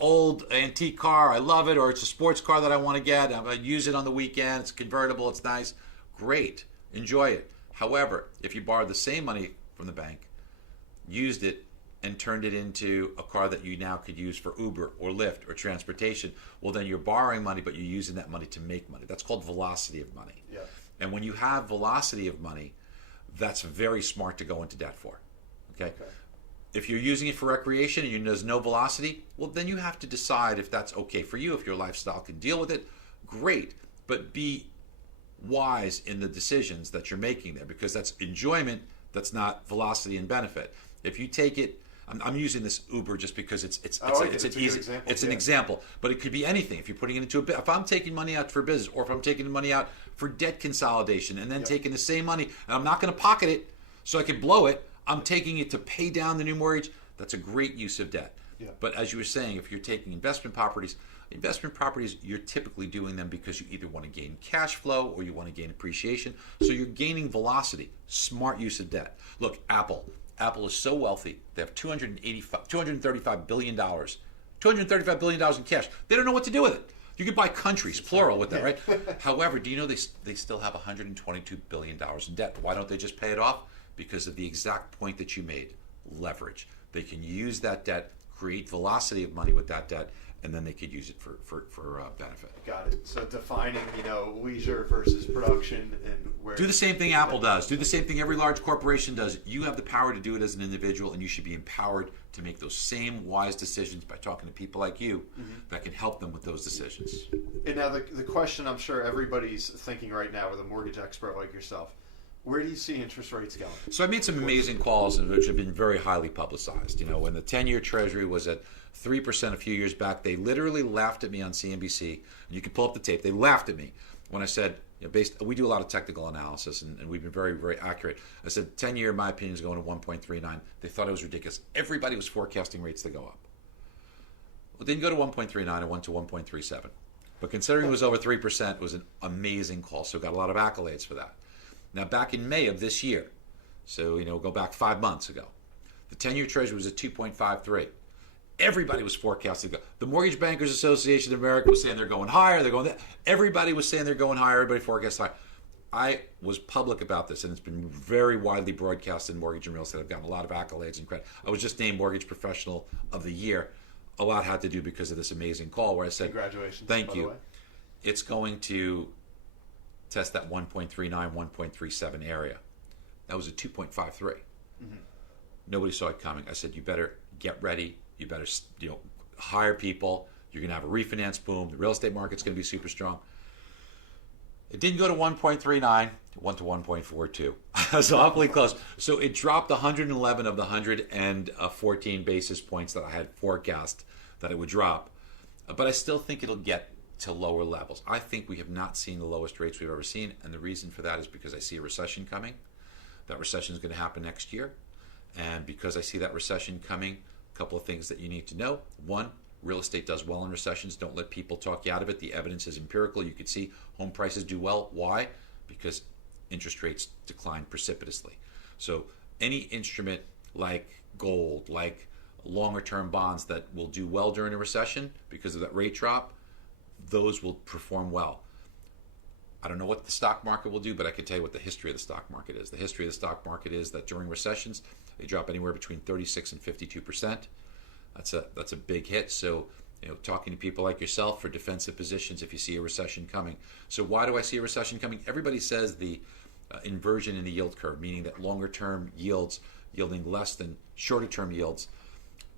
old antique car, I love it, or it's a sports car that I want to get, I use it on the weekend, it's convertible, it's nice, great, enjoy it. However, if you borrowed the same money from the bank, used it, and turned it into a car that you now could use for Uber or Lyft or transportation, well, then you're borrowing money, but you're using that money to make money. That's called velocity of money. Yeah. And when you have velocity of money, that's very smart to go into debt for. Okay? If you're using it for recreation and there's no velocity, well, then you have to decide if that's okay for you, if your lifestyle can deal with it. Great. But be wise in the decisions that you're making there, because that's enjoyment, that's not velocity and benefit. If you take it, I'm using this Uber just because it's an example, but it could be anything. If you're putting it into if I'm taking money out for business, or if I'm taking money out for debt consolidation, and then taking the same money, and I'm not going to pocket it so I can blow it, I'm taking it to pay down the new mortgage. That's a great use of debt. Yeah. But as you were saying, if you're taking investment properties, you're typically doing them because you either want to gain cash flow or you want to gain appreciation. So you're gaining velocity. Smart use of debt. Look, Apple is so wealthy. They have $235 billion. $235 billion in cash. They don't know what to do with it. You could buy countries, plural, with that, right? However, do you know they still have $122 billion in debt? Why don't they just pay it off? Because of the exact point that you made, leverage. They can use that debt, create velocity of money with that debt, and then they could use it for benefit. Got it. So defining, leisure versus production, and where... Do the same thing Apple does. Do the same thing every large corporation does. You have the power to do it as an individual, and you should be empowered to make those same wise decisions by talking to people like you that can help them with those decisions. And now the question I'm sure everybody's thinking right now, with a mortgage expert like yourself, where do you see interest rates going? So I made some amazing calls, which have been very highly publicized. When the 10-year Treasury was at 3% a few years back, they literally laughed at me on CNBC. And you can pull up the tape. They laughed at me when I said, we do a lot of technical analysis, and we've been very, very accurate. I said 10-year, in my opinion, is going to 1.39. They thought it was ridiculous. Everybody was forecasting rates to go up. Well, it didn't go to 1.39. It went to 1.37. But considering it was over 3%, it was an amazing call. So got a lot of accolades for that. Now, back in May of this year, so, go back 5 months ago, the 10-year Treasury was at 2.53. Everybody was forecasting. The Mortgage Bankers Association of America was saying they're going higher, everybody was saying they're going higher, everybody forecast higher. I was public about this, and it's been very widely broadcast in mortgage and real estate. I've gotten a lot of accolades and credit. I was just named Mortgage Professional of the Year. A lot had to do because of this amazing call where I said, congratulations. Thank you. It's going to test that 1.39, 1.37 area. That was a 2.53. Nobody saw it coming. I said, you better get ready. You better hire people. You're going to have a refinance boom. The real estate market's going to be super strong. It didn't go to 1.39. It went to 1.42. So awfully close. So it dropped 111 of the 114 basis points that I had forecast that it would drop. But I still think it'll get to lower levels. I think we have not seen the lowest rates we've ever seen, and the reason for that is because I see a recession coming. That recession is going to happen next year, and because I see that recession coming, a couple of things that you need to know. One, real estate does well in recessions. Don't let people talk you out of it. The evidence is empirical. You can see home prices do well. Why? Because interest rates decline precipitously. So any instrument like gold, like longer term bonds that will do well during a recession because of that rate drop, those will perform well. I don't know what the stock market will do, but I can tell you what the history of the stock market is. The history of the stock market is that during recessions, they drop anywhere between 36 and 52%. That's a big hit. So, talking to people like yourself for defensive positions if you see a recession coming. So why do I see a recession coming? Everybody says the inversion in the yield curve, meaning that longer term yields yielding less than shorter term yields.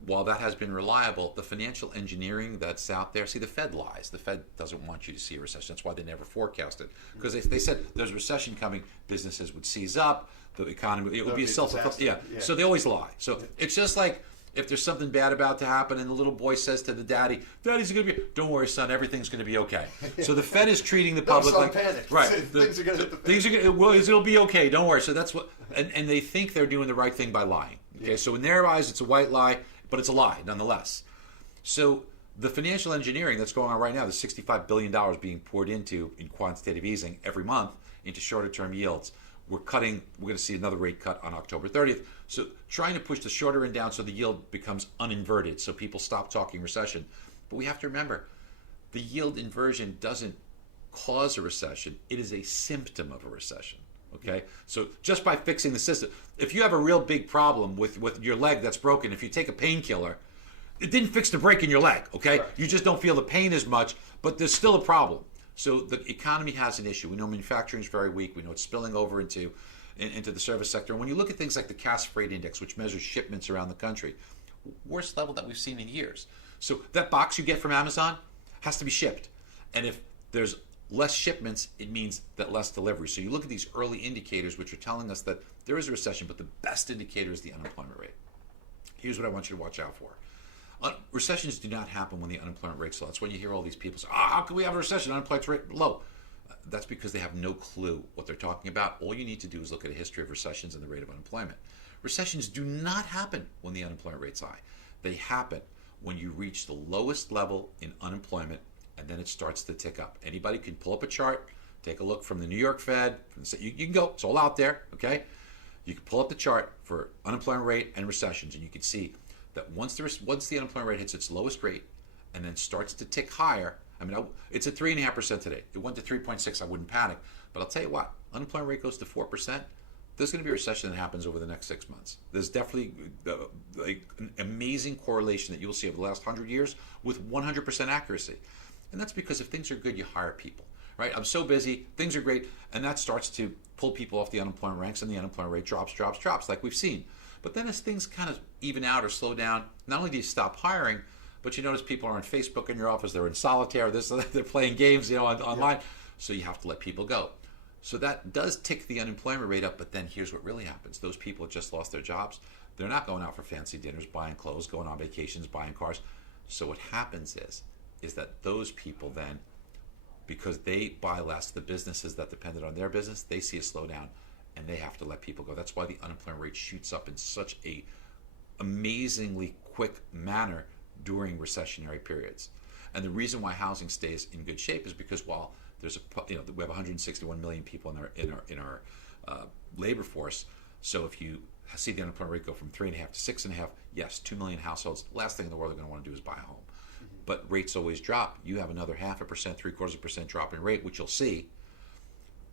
While that has been reliable, the financial engineering that's out there, see, the Fed lies. The Fed doesn't want you to see a recession. That's why they never forecast it. Because they said there's a recession coming, businesses would seize up, the economy, it would be a self-fulfilling. Yeah. So they always lie. So it's just like if there's something bad about to happen and the little boy says to the daddy's going to be, don't worry, son, everything's going to be okay. So the Fed is treating the public like, panic. Right. Things are going to hit the fan. It'll be okay, don't worry. So that's what, and they think they're doing the right thing by lying. Okay, so in their eyes, it's a white lie, but it's a lie nonetheless. So the financial engineering that's going on right now, the $65 billion being poured into in quantitative easing every month into shorter term yields. We're going to see another rate cut on October 30th. So trying to push the shorter end down so the yield becomes uninverted, so people stop talking recession. But we have to remember, the yield inversion doesn't cause a recession. It is a symptom of a recession. Okay? So just by fixing the system, if you have a real big problem with your leg that's broken, if you take a painkiller, it didn't fix the break in your leg, okay? Right. You just don't feel the pain as much, but there's still a problem. So the economy has an issue. We know manufacturing is very weak. We know it's spilling over into the service sector. And when you look at things like the Cass Freight Index, which measures shipments around the country, worst level that we've seen in years. So that box you get from Amazon has to be shipped. And if there's less shipments, it means that less delivery. So you look at these early indicators, which are telling us that there is a recession, but the best indicator is the unemployment rate. Here's what I want you to watch out for. Recessions do not happen when the unemployment rate's low. That's when you hear all these people say, how can we have a recession? Unemployment rate low. That's because they have no clue what they're talking about. All you need to do is look at a history of recessions and the rate of unemployment. Recessions do not happen when the unemployment rate's high. They happen when you reach the lowest level in unemployment, and then it starts to tick up. Anybody can pull up a chart, take a look from the New York Fed. You can go. It's all out there, okay? You can pull up the chart for unemployment rate and recessions, and you can see that once the unemployment rate hits its lowest rate and then starts to tick higher, it's at 3.5% today. It went to 3.6. I wouldn't panic. But I'll tell you what, unemployment rate goes to 4%. There's going to be a recession that happens over the next 6 months. There's definitely an amazing correlation that you'll see over the last 100 years with 100% accuracy. And that's because if things are good, you hire people, right? I'm so busy, things are great, and that starts to pull people off the unemployment ranks, and the unemployment rate drops, like we've seen. But then as things kind of even out or slow down, not only do you stop hiring, but you notice people are on Facebook in your office, they're in solitaire, they're playing games, online. Yeah. So you have to let people go. So that does tick the unemployment rate up, but then here's what really happens. Those people just lost their jobs. They're not going out for fancy dinners, buying clothes, going on vacations, buying cars. So what happens is that those people then, because they buy less, the businesses that depended on their business, they see a slowdown, and they have to let people go. That's why the unemployment rate shoots up in such a amazingly quick manner during recessionary periods. And the reason why housing stays in good shape is because while there's we have 161 million people in our labor force. So if you see the unemployment rate go from 3.5 to 6.5, yes, 2 million households. Last thing in the world they're going to want to do is buy a home. Mm-hmm. But rates always drop. You have another 0.5%, 0.75% drop in rate, which you'll see.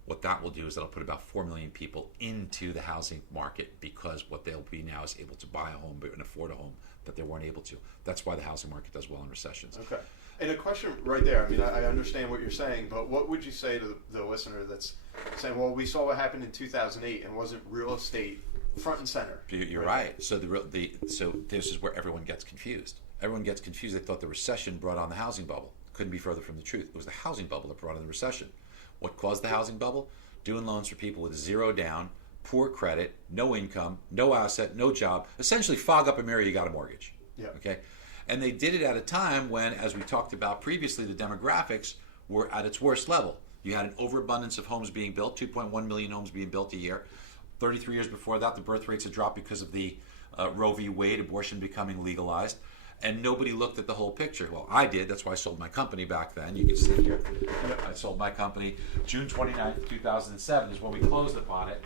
What that will do is that'll put about 4 million people into the housing market, because what they'll be now is able to buy a home and afford a home that they weren't able to. That's why the housing market does well in recessions. Okay. And a question right there, I understand what you're saying, but what would you say to the listener that's saying, well, we saw what happened in 2008 and wasn't real estate front and center? You're right. So so this is where everyone gets confused. Everyone gets confused. They thought the recession brought on the housing bubble. Couldn't be further from the truth. It was the housing bubble that brought on the recession. What caused the housing bubble? Doing loans for people with zero down, poor credit, no income, no asset, no job. Essentially fog up a mirror, you got a mortgage. Yeah. Okay? And they did it at a time when, as we talked about previously, the demographics were at its worst level. You had an overabundance of homes being built, 2.1 million homes being built a year. 33 years before that, the birth rates had dropped because of the Roe v. Wade, abortion becoming legalized. And nobody looked at the whole picture. Well, I did. That's why I sold my company back then. You can see here. I sold my company June 29th, 2007 is when we closed upon it.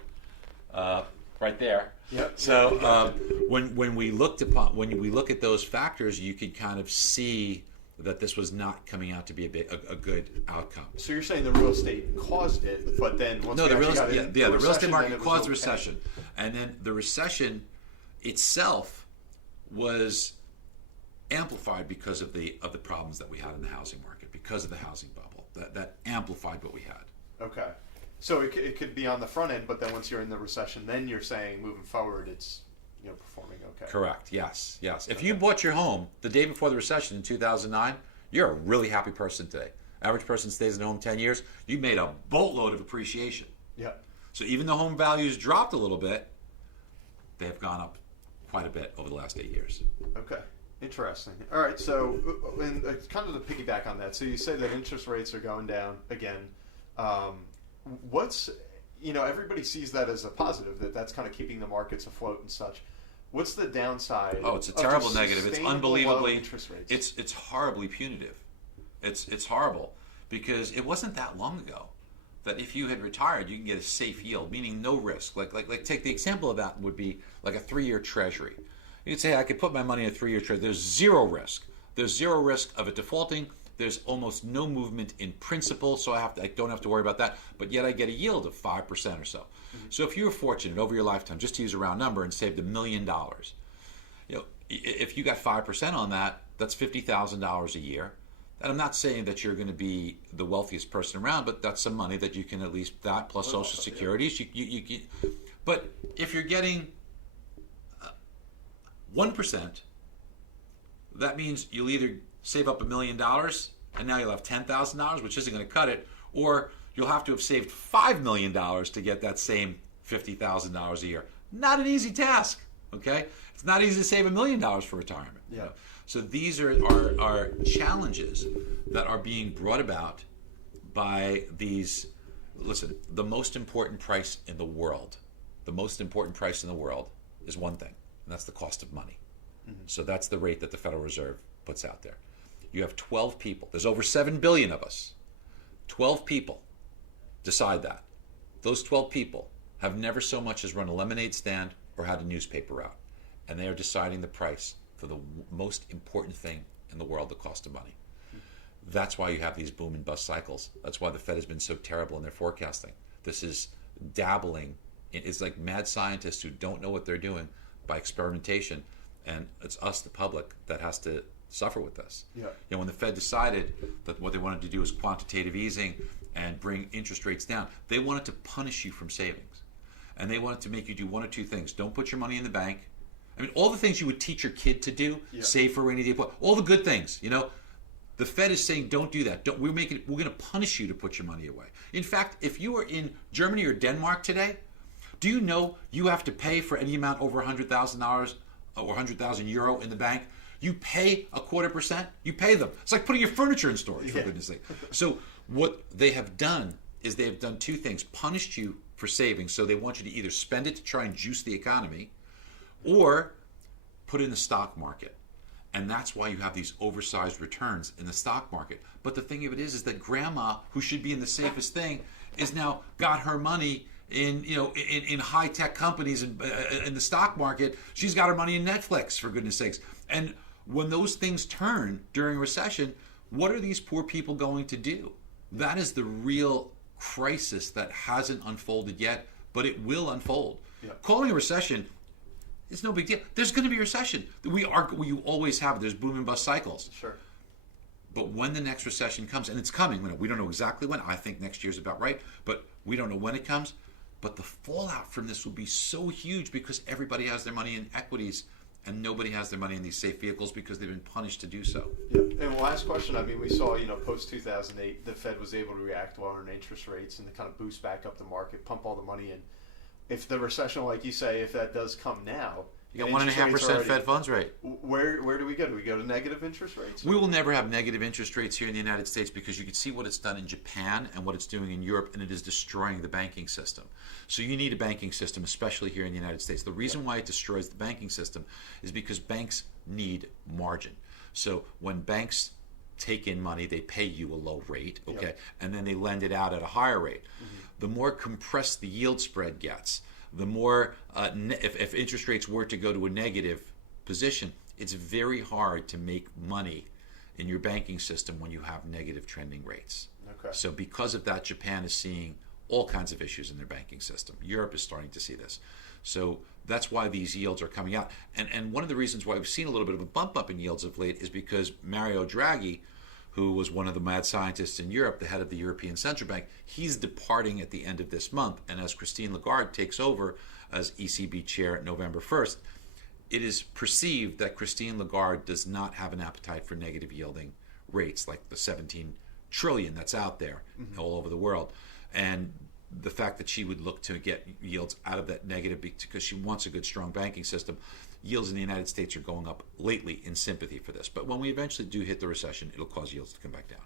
Right there. Yep. So when we look at those factors, you could kind of see that this was not coming out to be a good outcome. So you're saying the real estate caused it, but then once the real estate market caused the recession, and then the recession itself was amplified because of the problems that we had in the housing market, because of the housing bubble. That amplified what we had. Okay. So it could be on the front end, but then once you're in the recession, then you're saying moving forward, it's performing okay. Correct. Yes. If you bought your home the day before the recession in 2009, you're a really happy person today. Average person stays in the home 10 years. You made a boatload of appreciation. Yeah. So even though home values dropped a little bit, they've gone up quite a bit over the last 8 years. Okay. Interesting. All right. So, and kind of to piggyback on that, so you say that interest rates are going down again. Everybody sees that as a positive, that's kind of keeping the markets afloat and such. What's the downside? Oh, it's a of terrible just negative. It's sustainable unbelievably low interest rates? it's horribly punitive. It's horrible because it wasn't that long ago that if you had retired, you can get a safe yield, meaning no risk. Like take the example of that would be like a 3-year treasury. You could say I could put my money in a 3-year treasury. There's zero risk. There's zero risk of it defaulting. There's almost no movement in principal, so I don't have to worry about that. But yet I get a yield of 5% or so. Mm-hmm. So if you were fortunate over your lifetime, just to use a round number, and saved $1 million, if you got 5% on that, that's $50,000 a year. And I'm not saying that you're going to be the wealthiest person around, but that's some money that you can at least that plus Social Security. You but if you're getting 1%, that means you'll either save up $1 million and now you'll have $10,000, which isn't going to cut it, or you'll have to have saved $5 million to get that same $50,000 a year. Not an easy task, okay? It's not easy to save $1 million for retirement. Yeah. So these are challenges that are being brought about by these. Listen, the most important price in the world, is one thing, and that's the cost of money. Mm-hmm. So that's the rate that the Federal Reserve puts out there. You have 12 people. There's over 7 billion of us. 12 people decide that. Those 12 people have never so much as run a lemonade stand or had a newspaper out. And they are deciding the price for the most important thing in the world, the cost of money. That's why you have these boom and bust cycles. That's why the Fed has been so terrible in their forecasting. This is dabbling. It's like mad scientists who don't know what they're doing by experimentation. And it's us, the public, that has to suffer with this. Yeah. When the Fed decided that what they wanted to do was quantitative easing and bring interest rates down, they wanted to punish you from savings. And they wanted to make you do one or two things. Don't put your money in the bank. I mean, all the things you would teach your kid to do, save for a rainy day, all the good things, The Fed is saying, don't do that. We're going to punish you to put your money away. In fact, if you are in Germany or Denmark today, do you know you have to pay for any amount over $100,000 or 100,000 euro in the bank? You pay 0.25%. You pay them. It's like putting your furniture in storage, for goodness sake. So what they have done is they have done two things. Punished you for saving, so they want you to either spend it to try and juice the economy or put it in the stock market. And that's why you have these oversized returns in the stock market. But the thing of it is that grandma, who should be in the safest thing, is now got her money in high tech companies and in the stock market. She's got her money in Netflix, for goodness sakes. And when those things turn during a recession, what are these poor people going to do? That is the real crisis that hasn't unfolded yet, but it will unfold. Yeah. Calling a recession, it's no big deal. There's going to be a recession. We always have. There's boom and bust cycles. Sure. But when the next recession comes, and it's coming, we don't know exactly when. I think next year's about right, but we don't know when it comes. But the fallout from this will be so huge because everybody has their money in equities and nobody has their money in these safe vehicles because they've been punished to do so. Yeah. And last question, we saw, post 2008, the Fed was able to react well on interest rates and to kind of boost back up the market, pump all the money in. If the recession, like you say, if that does come now, you got 1.5% Fed funds rate. Where do we go? Do we go to negative interest rates? We will never have negative interest rates here in the United States because you can see what it's done in Japan and what it's doing in Europe, and it is destroying the banking system. So you need a banking system, especially here in the United States. The reason why it destroys the banking system is because banks need margin. So when banks take in money, they pay you a low rate, okay, and then they lend it out at a higher rate. Mm-hmm. The more compressed the yield spread gets, the more, if interest rates were to go to a negative position, it's very hard to make money in your banking system when you have negative trending rates. Okay. So because of that, Japan is seeing all kinds of issues in their banking system. Europe is starting to see this. So that's why these yields are coming out. And one of the reasons why we've seen a little bit of a bump up in yields of late is because Mario Draghi, who was one of the mad scientists in Europe, the head of the European Central Bank, he's departing at the end of this month. And as Christine Lagarde takes over as ECB chair November 1st, it is perceived that Christine Lagarde does not have an appetite for negative yielding rates like the 17 trillion that's out there all over the world. And the fact that she would look to get yields out of that negative because she wants a good, strong banking system. Yields in the United States are going up lately in sympathy for this. But when we eventually do hit the recession, it'll cause yields to come back down.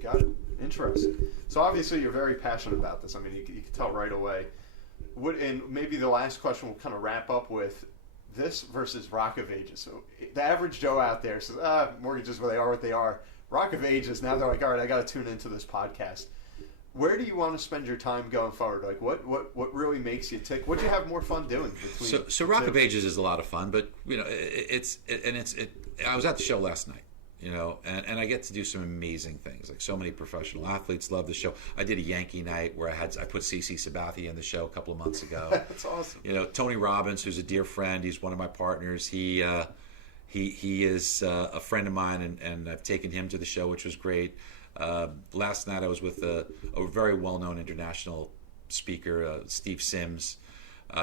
Got it. Interesting. So obviously you're very passionate about this. You can tell right away. And maybe the last question will kind of wrap up with this versus Rock of Ages. So the average Joe out there says, mortgages, well, they are what they are. Rock of Ages, now they're like, all right, I got to tune into this podcast. Where do you want to spend your time going forward? Like, what really makes you tick? What do you have more fun doing? So Rock of Ages is a lot of fun, but I was at the show last night, and I get to do some amazing things. Like so many professional athletes love the show. I did a Yankee night where I put CC Sabathia in the show a couple of months ago. That's awesome. Tony Robbins, who's a dear friend, he's one of my partners. He is a friend of mine, and I've taken him to the show, which was great. Last night I was with a very well-known international speaker, Steve Sims.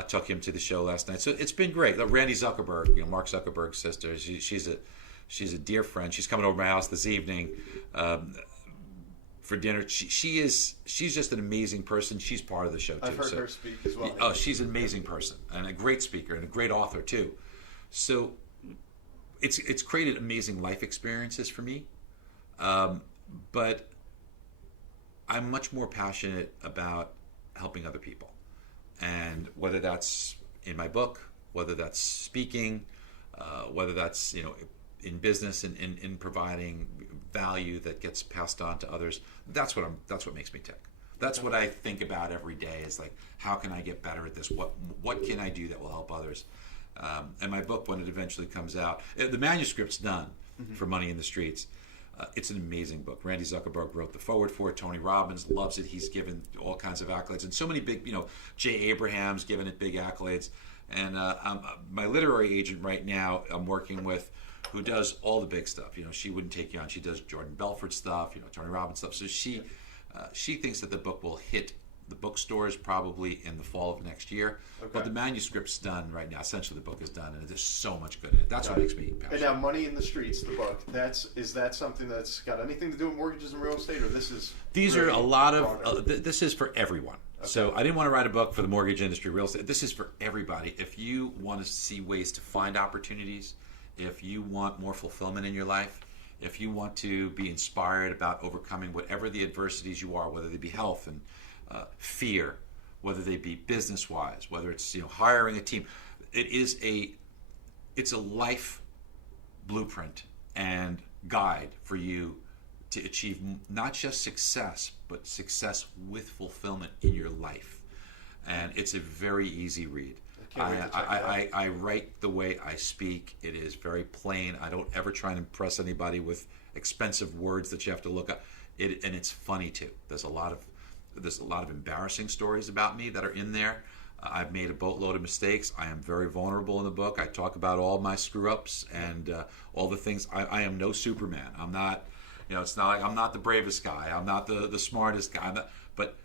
Took him to the show last night, so it's been great. Randy Zuckerberg, Mark Zuckerberg's sister, she's a dear friend. She's coming over to my house this evening for dinner. She's just an amazing person. She's part of the show too. I've heard her speak as well. Oh, she's an amazing person and a great speaker and a great author too. So it's created amazing life experiences for me. But I'm much more passionate about helping other people. And whether that's in my book, whether that's speaking, whether that's, in business and in providing value that gets passed on to others, that's what makes me tick. That's what I think about every day is like, how can I get better at this? What can I do that will help others? And my book, when it eventually comes out, the manuscript's done for Money in the Streets. It's an amazing book. Randy Zuckerberg wrote the foreword for it. Tony Robbins loves it. He's given all kinds of accolades. And so many big, Jay Abraham's given it big accolades. And my literary agent right now I'm working with, who does all the big stuff. She wouldn't take you on. She does Jordan Belfort stuff, Tony Robbins stuff. So she thinks that the book will hit the bookstores probably in the fall of next year. Okay. But the manuscript's done right now. Essentially, the book is done, and there's so much good in it. That's what makes me passionate. And now, Money in the Streets, the book. Is that something that's got anything to do with mortgages and real estate, or these are a lot of. This is for everyone. Okay. So I didn't want to write a book for the mortgage industry, real estate. This is for everybody. If you want to see ways to find opportunities, if you want more fulfillment in your life, if you want to be inspired about overcoming whatever the adversities you are, whether they be health and fear, whether they be business-wise, whether it's hiring a team, it's a life blueprint and guide for you to achieve not just success, but success with fulfillment in your life. And it's a very easy read. I write the way I speak. It is very plain. I don't ever try and impress anybody with expensive words that you have to look up. And it's funny too. There's a lot of embarrassing stories about me that are in there. I've made a boatload of mistakes. I am very vulnerable in the book. I talk about all my screw-ups and all the things. I am no Superman. I'm not, it's not like I'm not the bravest guy. I'm not the smartest guy. But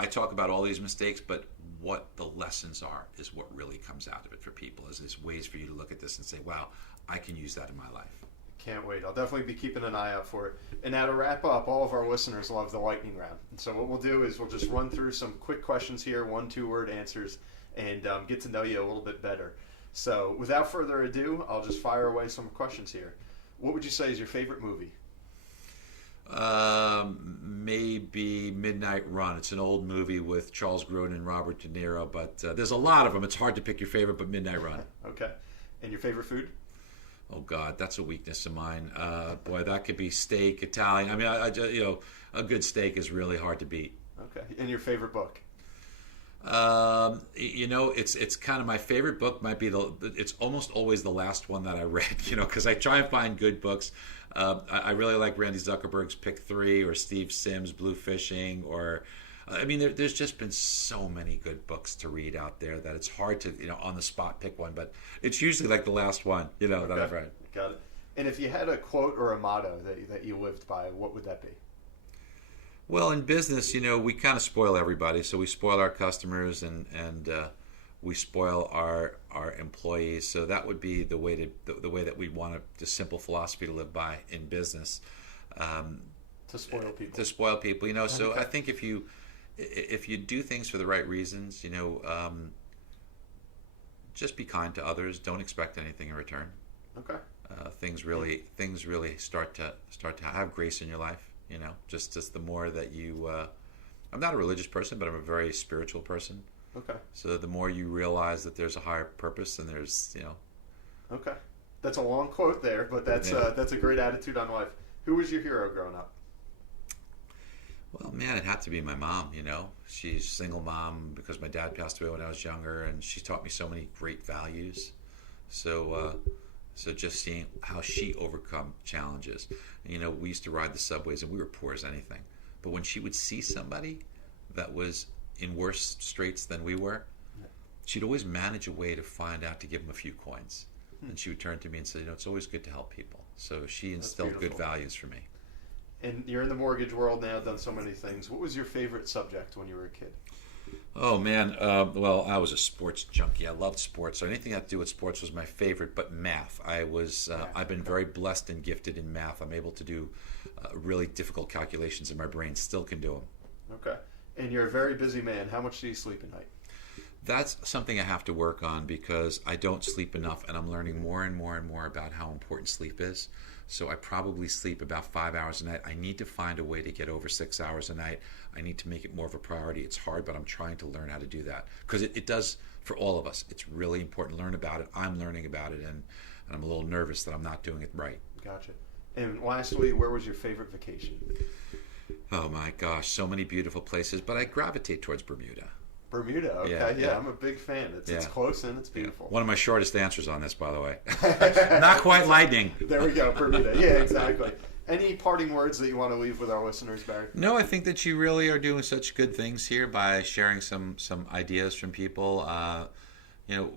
I talk about all these mistakes, but what the lessons are is what really comes out of it for people, is ways for you to look at this and say, wow, I can use that in my life. Can't wait. I'll definitely be keeping an eye out for it. And now to wrap up, all of our listeners love the lightning round. And so what we'll do is we'll just run through some quick questions here, 1-2 word answers, and get to know you a little bit better. So without further ado, I'll just fire away some questions here. What would you say is your favorite movie? Maybe Midnight Run. It's an old movie with Charles Grodin and Robert De Niro, but there's a lot of them. It's hard to pick your favorite, but Midnight Run. Okay. And your favorite food? Oh God, that's a weakness of mine. Boy, that could be steak, Italian. I mean, a good steak is really hard to beat. Okay. And your favorite book? It's kind of my favorite book. Might be it's almost always the last one that I read. Because I try and find good books. I really like Randy Zuckerberg's Pick 3 or Steve Sims' Blue Fishing or. There's just been so many good books to read out there that it's hard to, on the spot pick one. But it's usually like the last one, that I've read. Got it. And if you had a quote or a motto that you lived by, what would that be? Well, in business, we kind of spoil everybody. So we spoil our customers and we spoil our employees. So that would be the way that we want the simple philosophy to live by in business. To spoil people. To spoil people, So I think if you do things for the right reasons, just be kind to others. Don't expect anything in return. Okay. Things really start to have grace in your life. Just the more that you. I'm not a religious person, but I'm a very spiritual person. Okay. So the more you realize that there's a higher purpose and there's Okay. That's a long quote there, but that's a great attitude on life. Who was your hero growing up? Well, man, it had to be my mom, you know. She's a single mom because my dad passed away when I was younger, and she taught me so many great values. So just seeing how she overcome challenges. You know, we used to ride the subways, and we were poor as anything. But when she would see somebody that was in worse straits than we were, she'd always manage a way to find out to give them a few coins. And she would turn to me and say, you know, it's always good to help people. So she instilled good values for me. And you're in the mortgage world now, done so many things. What was your favorite subject when you were a kid? Oh, man. Well, I was a sports junkie. I loved sports. So anything that had to do with sports was my favorite. But math. I've been very blessed and gifted in math. I'm able to do really difficult calculations in my brain. Still can do them. Okay. And you're a very busy man. How much do you sleep at night? That's something I have to work on because I don't sleep enough, and I'm learning more and more and more about how important sleep is. So I probably sleep about 5 hours a night. I need to find a way to get over 6 hours a night. I need to make it more of a priority. It's hard, but I'm trying to learn how to do that because it does for all of us. It's really important to learn about it. I'm learning about it, and I'm a little nervous that I'm not doing it right. Gotcha. And lastly, where was your favorite vacation? Oh my gosh, so many beautiful places, but I gravitate towards Bermuda. Bermuda, okay, yeah. I'm a parting fan. It's close and it's beautiful. One of my shortest answers on this, by the way. Not quite lightning. There we go, Bermuda. Yeah, exactly. Any parting words that you want to leave with our listeners, Barry? No, I think that you really are doing such good things here by sharing some ideas from people. You know,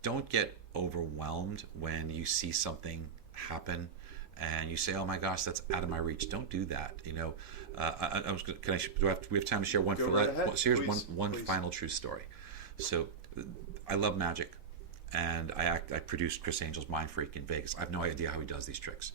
don't get overwhelmed when you see something happen and you say, "Oh my gosh, that's out of my reach." Don't do that. You know, we have time to share one? Go right ahead. So here's Please. one final true story. So, I love magic, and I produced Chris Angel's Mind Freak in Vegas. I have no idea how he does these tricks,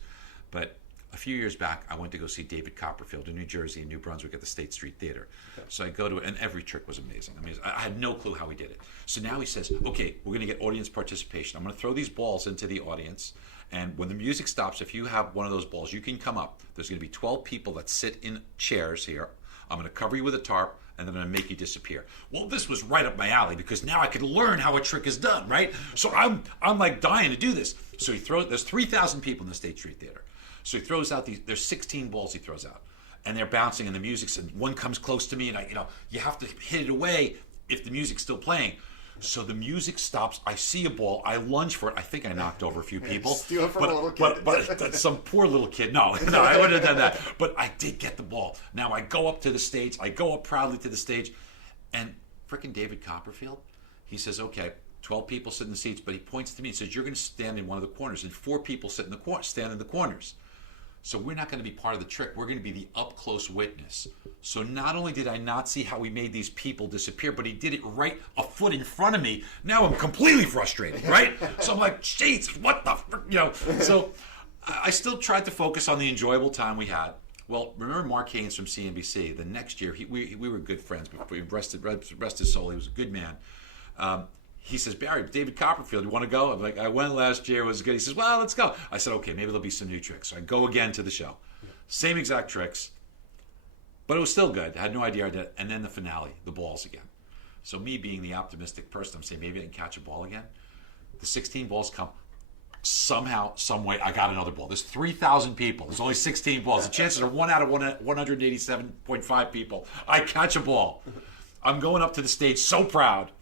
but a few years back, I went to go see David Copperfield in New Jersey, in New Brunswick, at the State Street Theater. Okay. So I go to it, and every trick was amazing. I mean, I had no clue how he did it. So now he says, "Okay, we're going to get audience participation. I'm going to throw these balls into the audience, and when the music stops, if you have one of those balls, you can come up. There's going to be 12 people that sit in chairs here. I'm going to cover you with a tarp, and then I'm going to make you disappear." Well, this was right up my alley because now I could learn how a trick is done, right? So I'm like dying to do this. So there's 3,000 people in the State Street Theater. So he throws out there's 16 balls he throws out, and they're bouncing, and the music's, and one comes close to me, and you have to hit it away if the music's still playing. So the music stops. I see a ball. I lunge for it. I think I knocked over a few people. Steal it from a little kid. But some poor little kid. No, I wouldn't have done that. But I did get the ball. Now I go up to the stage. I go up proudly to the stage, and frickin' David Copperfield, he says, "Okay, 12 people sit in the seats," but he points to me and says, "You're going to stand in one of the corners," and 4 people stand in the corners. So we're not going to be part of the trick. We're going to be the up-close witness. So not only did I not see how he made these people disappear, but he did it right a foot in front of me. Now I'm completely frustrated, right? So I'm like, "Jeez, what the frick?" So I still tried to focus on the enjoyable time we had. Well, remember Mark Haynes from CNBC? The next year, we were good friends, but rest his soul. He was a good man. He says, "Barry, David Copperfield, you want to go?" I'm like, "I went last year, it was good." He says, "Well, let's go." I said, "Okay, maybe there'll be some new tricks." So I go again to the show. Same exact tricks, but it was still good. I had no idea I did it. And then the finale, the balls again. So me being the optimistic person, I'm saying maybe I can catch a ball again. The 16 balls come. Somehow, some way, I got another ball. There's 3,000 people. There's only 16 balls. The chances are 1 out of 187.5 people. I catch a ball. I'm going up to the stage so proud.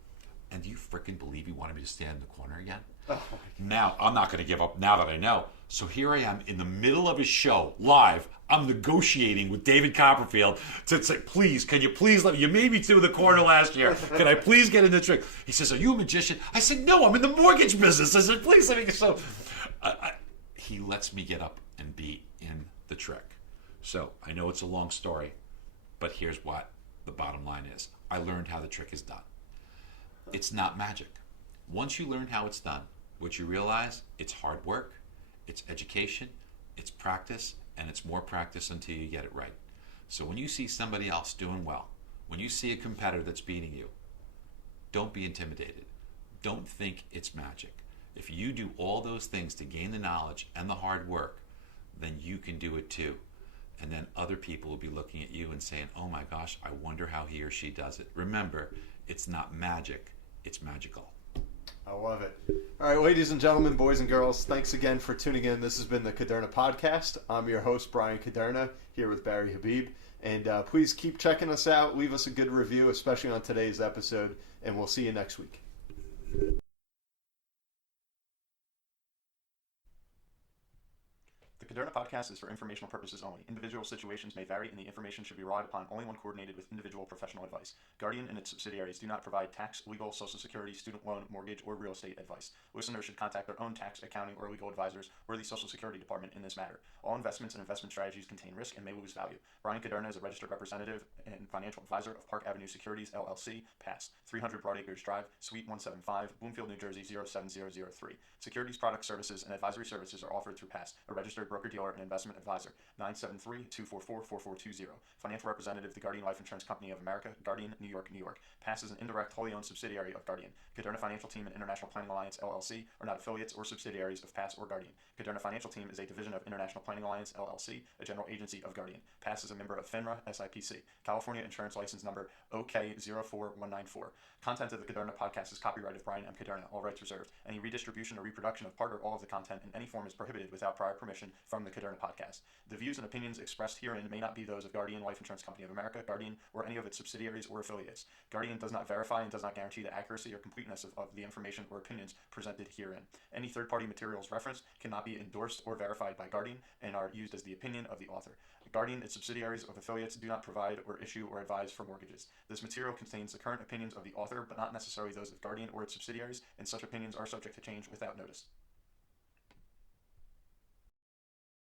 And do you freaking believe he wanted me to stand in the corner again? Oh, now, I'm not going to give up now that I know. So here I am in the middle of his show, live. I'm negotiating with David Copperfield to say, "Please, can you please let me? You made me to the corner last year. Can I please get in the trick?" He says, "Are you a magician?" I said, "No, I'm in the mortgage business." I said, "Please let me." So he lets me get up and be in the trick. So I know it's a long story, but here's what the bottom line is. I learned how the trick is done. It's not magic. Once you learn how it's done, what you realize, it's hard work, it's education, it's practice, and it's more practice until you get it right. So when you see somebody else doing well, when you see a competitor that's beating you, don't be intimidated. Don't think it's magic. If you do all those things to gain the knowledge and the hard work, then you can do it too. And then other people will be looking at you and saying, "Oh my gosh, I wonder how he or she does it." Remember, it's not magic. It's magical. I love it. All right, ladies and gentlemen, boys and girls, thanks again for tuning in. This has been the Caderna Podcast. I'm your host, Brian Caderna, here with Barry Habib. And please keep checking us out. Leave us a good review, especially on today's episode. And we'll see you next week. The Caderna Podcast is for informational purposes only. Individual situations may vary, and the information should be relied upon only when coordinated with individual professional advice. Guardian and its subsidiaries do not provide tax, legal, Social Security, student loan, mortgage, or real estate advice. Listeners should contact their own tax, accounting, or legal advisors or the Social Security Department in this matter. All investments and investment strategies contain risk and may lose value. Brian Caderna is a registered representative and financial advisor of Park Avenue Securities, LLC, Pass, 300 Broadacres Drive, Suite 175, Bloomfield, New Jersey 07003. Securities, product services, and advisory services are offered through Pass, a registered broker-dealer and investment advisor. 973-244-4420. Financial representative, the Guardian Life Insurance Company of America, Guardian, New York, New York. Pass is an indirect, wholly owned subsidiary of Guardian. Caderna Financial Team and International Planning Alliance, LLC, are not affiliates or subsidiaries of Pass or Guardian. Caderna Financial Team is a division of International Planning Alliance, LLC, a general agency of Guardian. Pass is a member of FINRA, SIPC. California Insurance License Number OK04194. Content of the Caderna Podcast is copyright of Brian M. Caderna, all rights reserved. Any redistribution or reproduction of part or all of the content in any form is prohibited without prior permission from the Caderna Podcast. The views and opinions expressed herein may not be those of Guardian Life Insurance Company of America, Guardian, or any of its subsidiaries or affiliates. Guardian does not verify and does not guarantee the accuracy or completeness of the information or opinions presented herein. Any third-party materials referenced cannot be endorsed or verified by Guardian and are used as the opinion of the author. Guardian, its subsidiaries of affiliates do not provide or issue or advise for mortgages. This material contains the current opinions of the author, but not necessarily those of Guardian or its subsidiaries, and such opinions are subject to change without notice.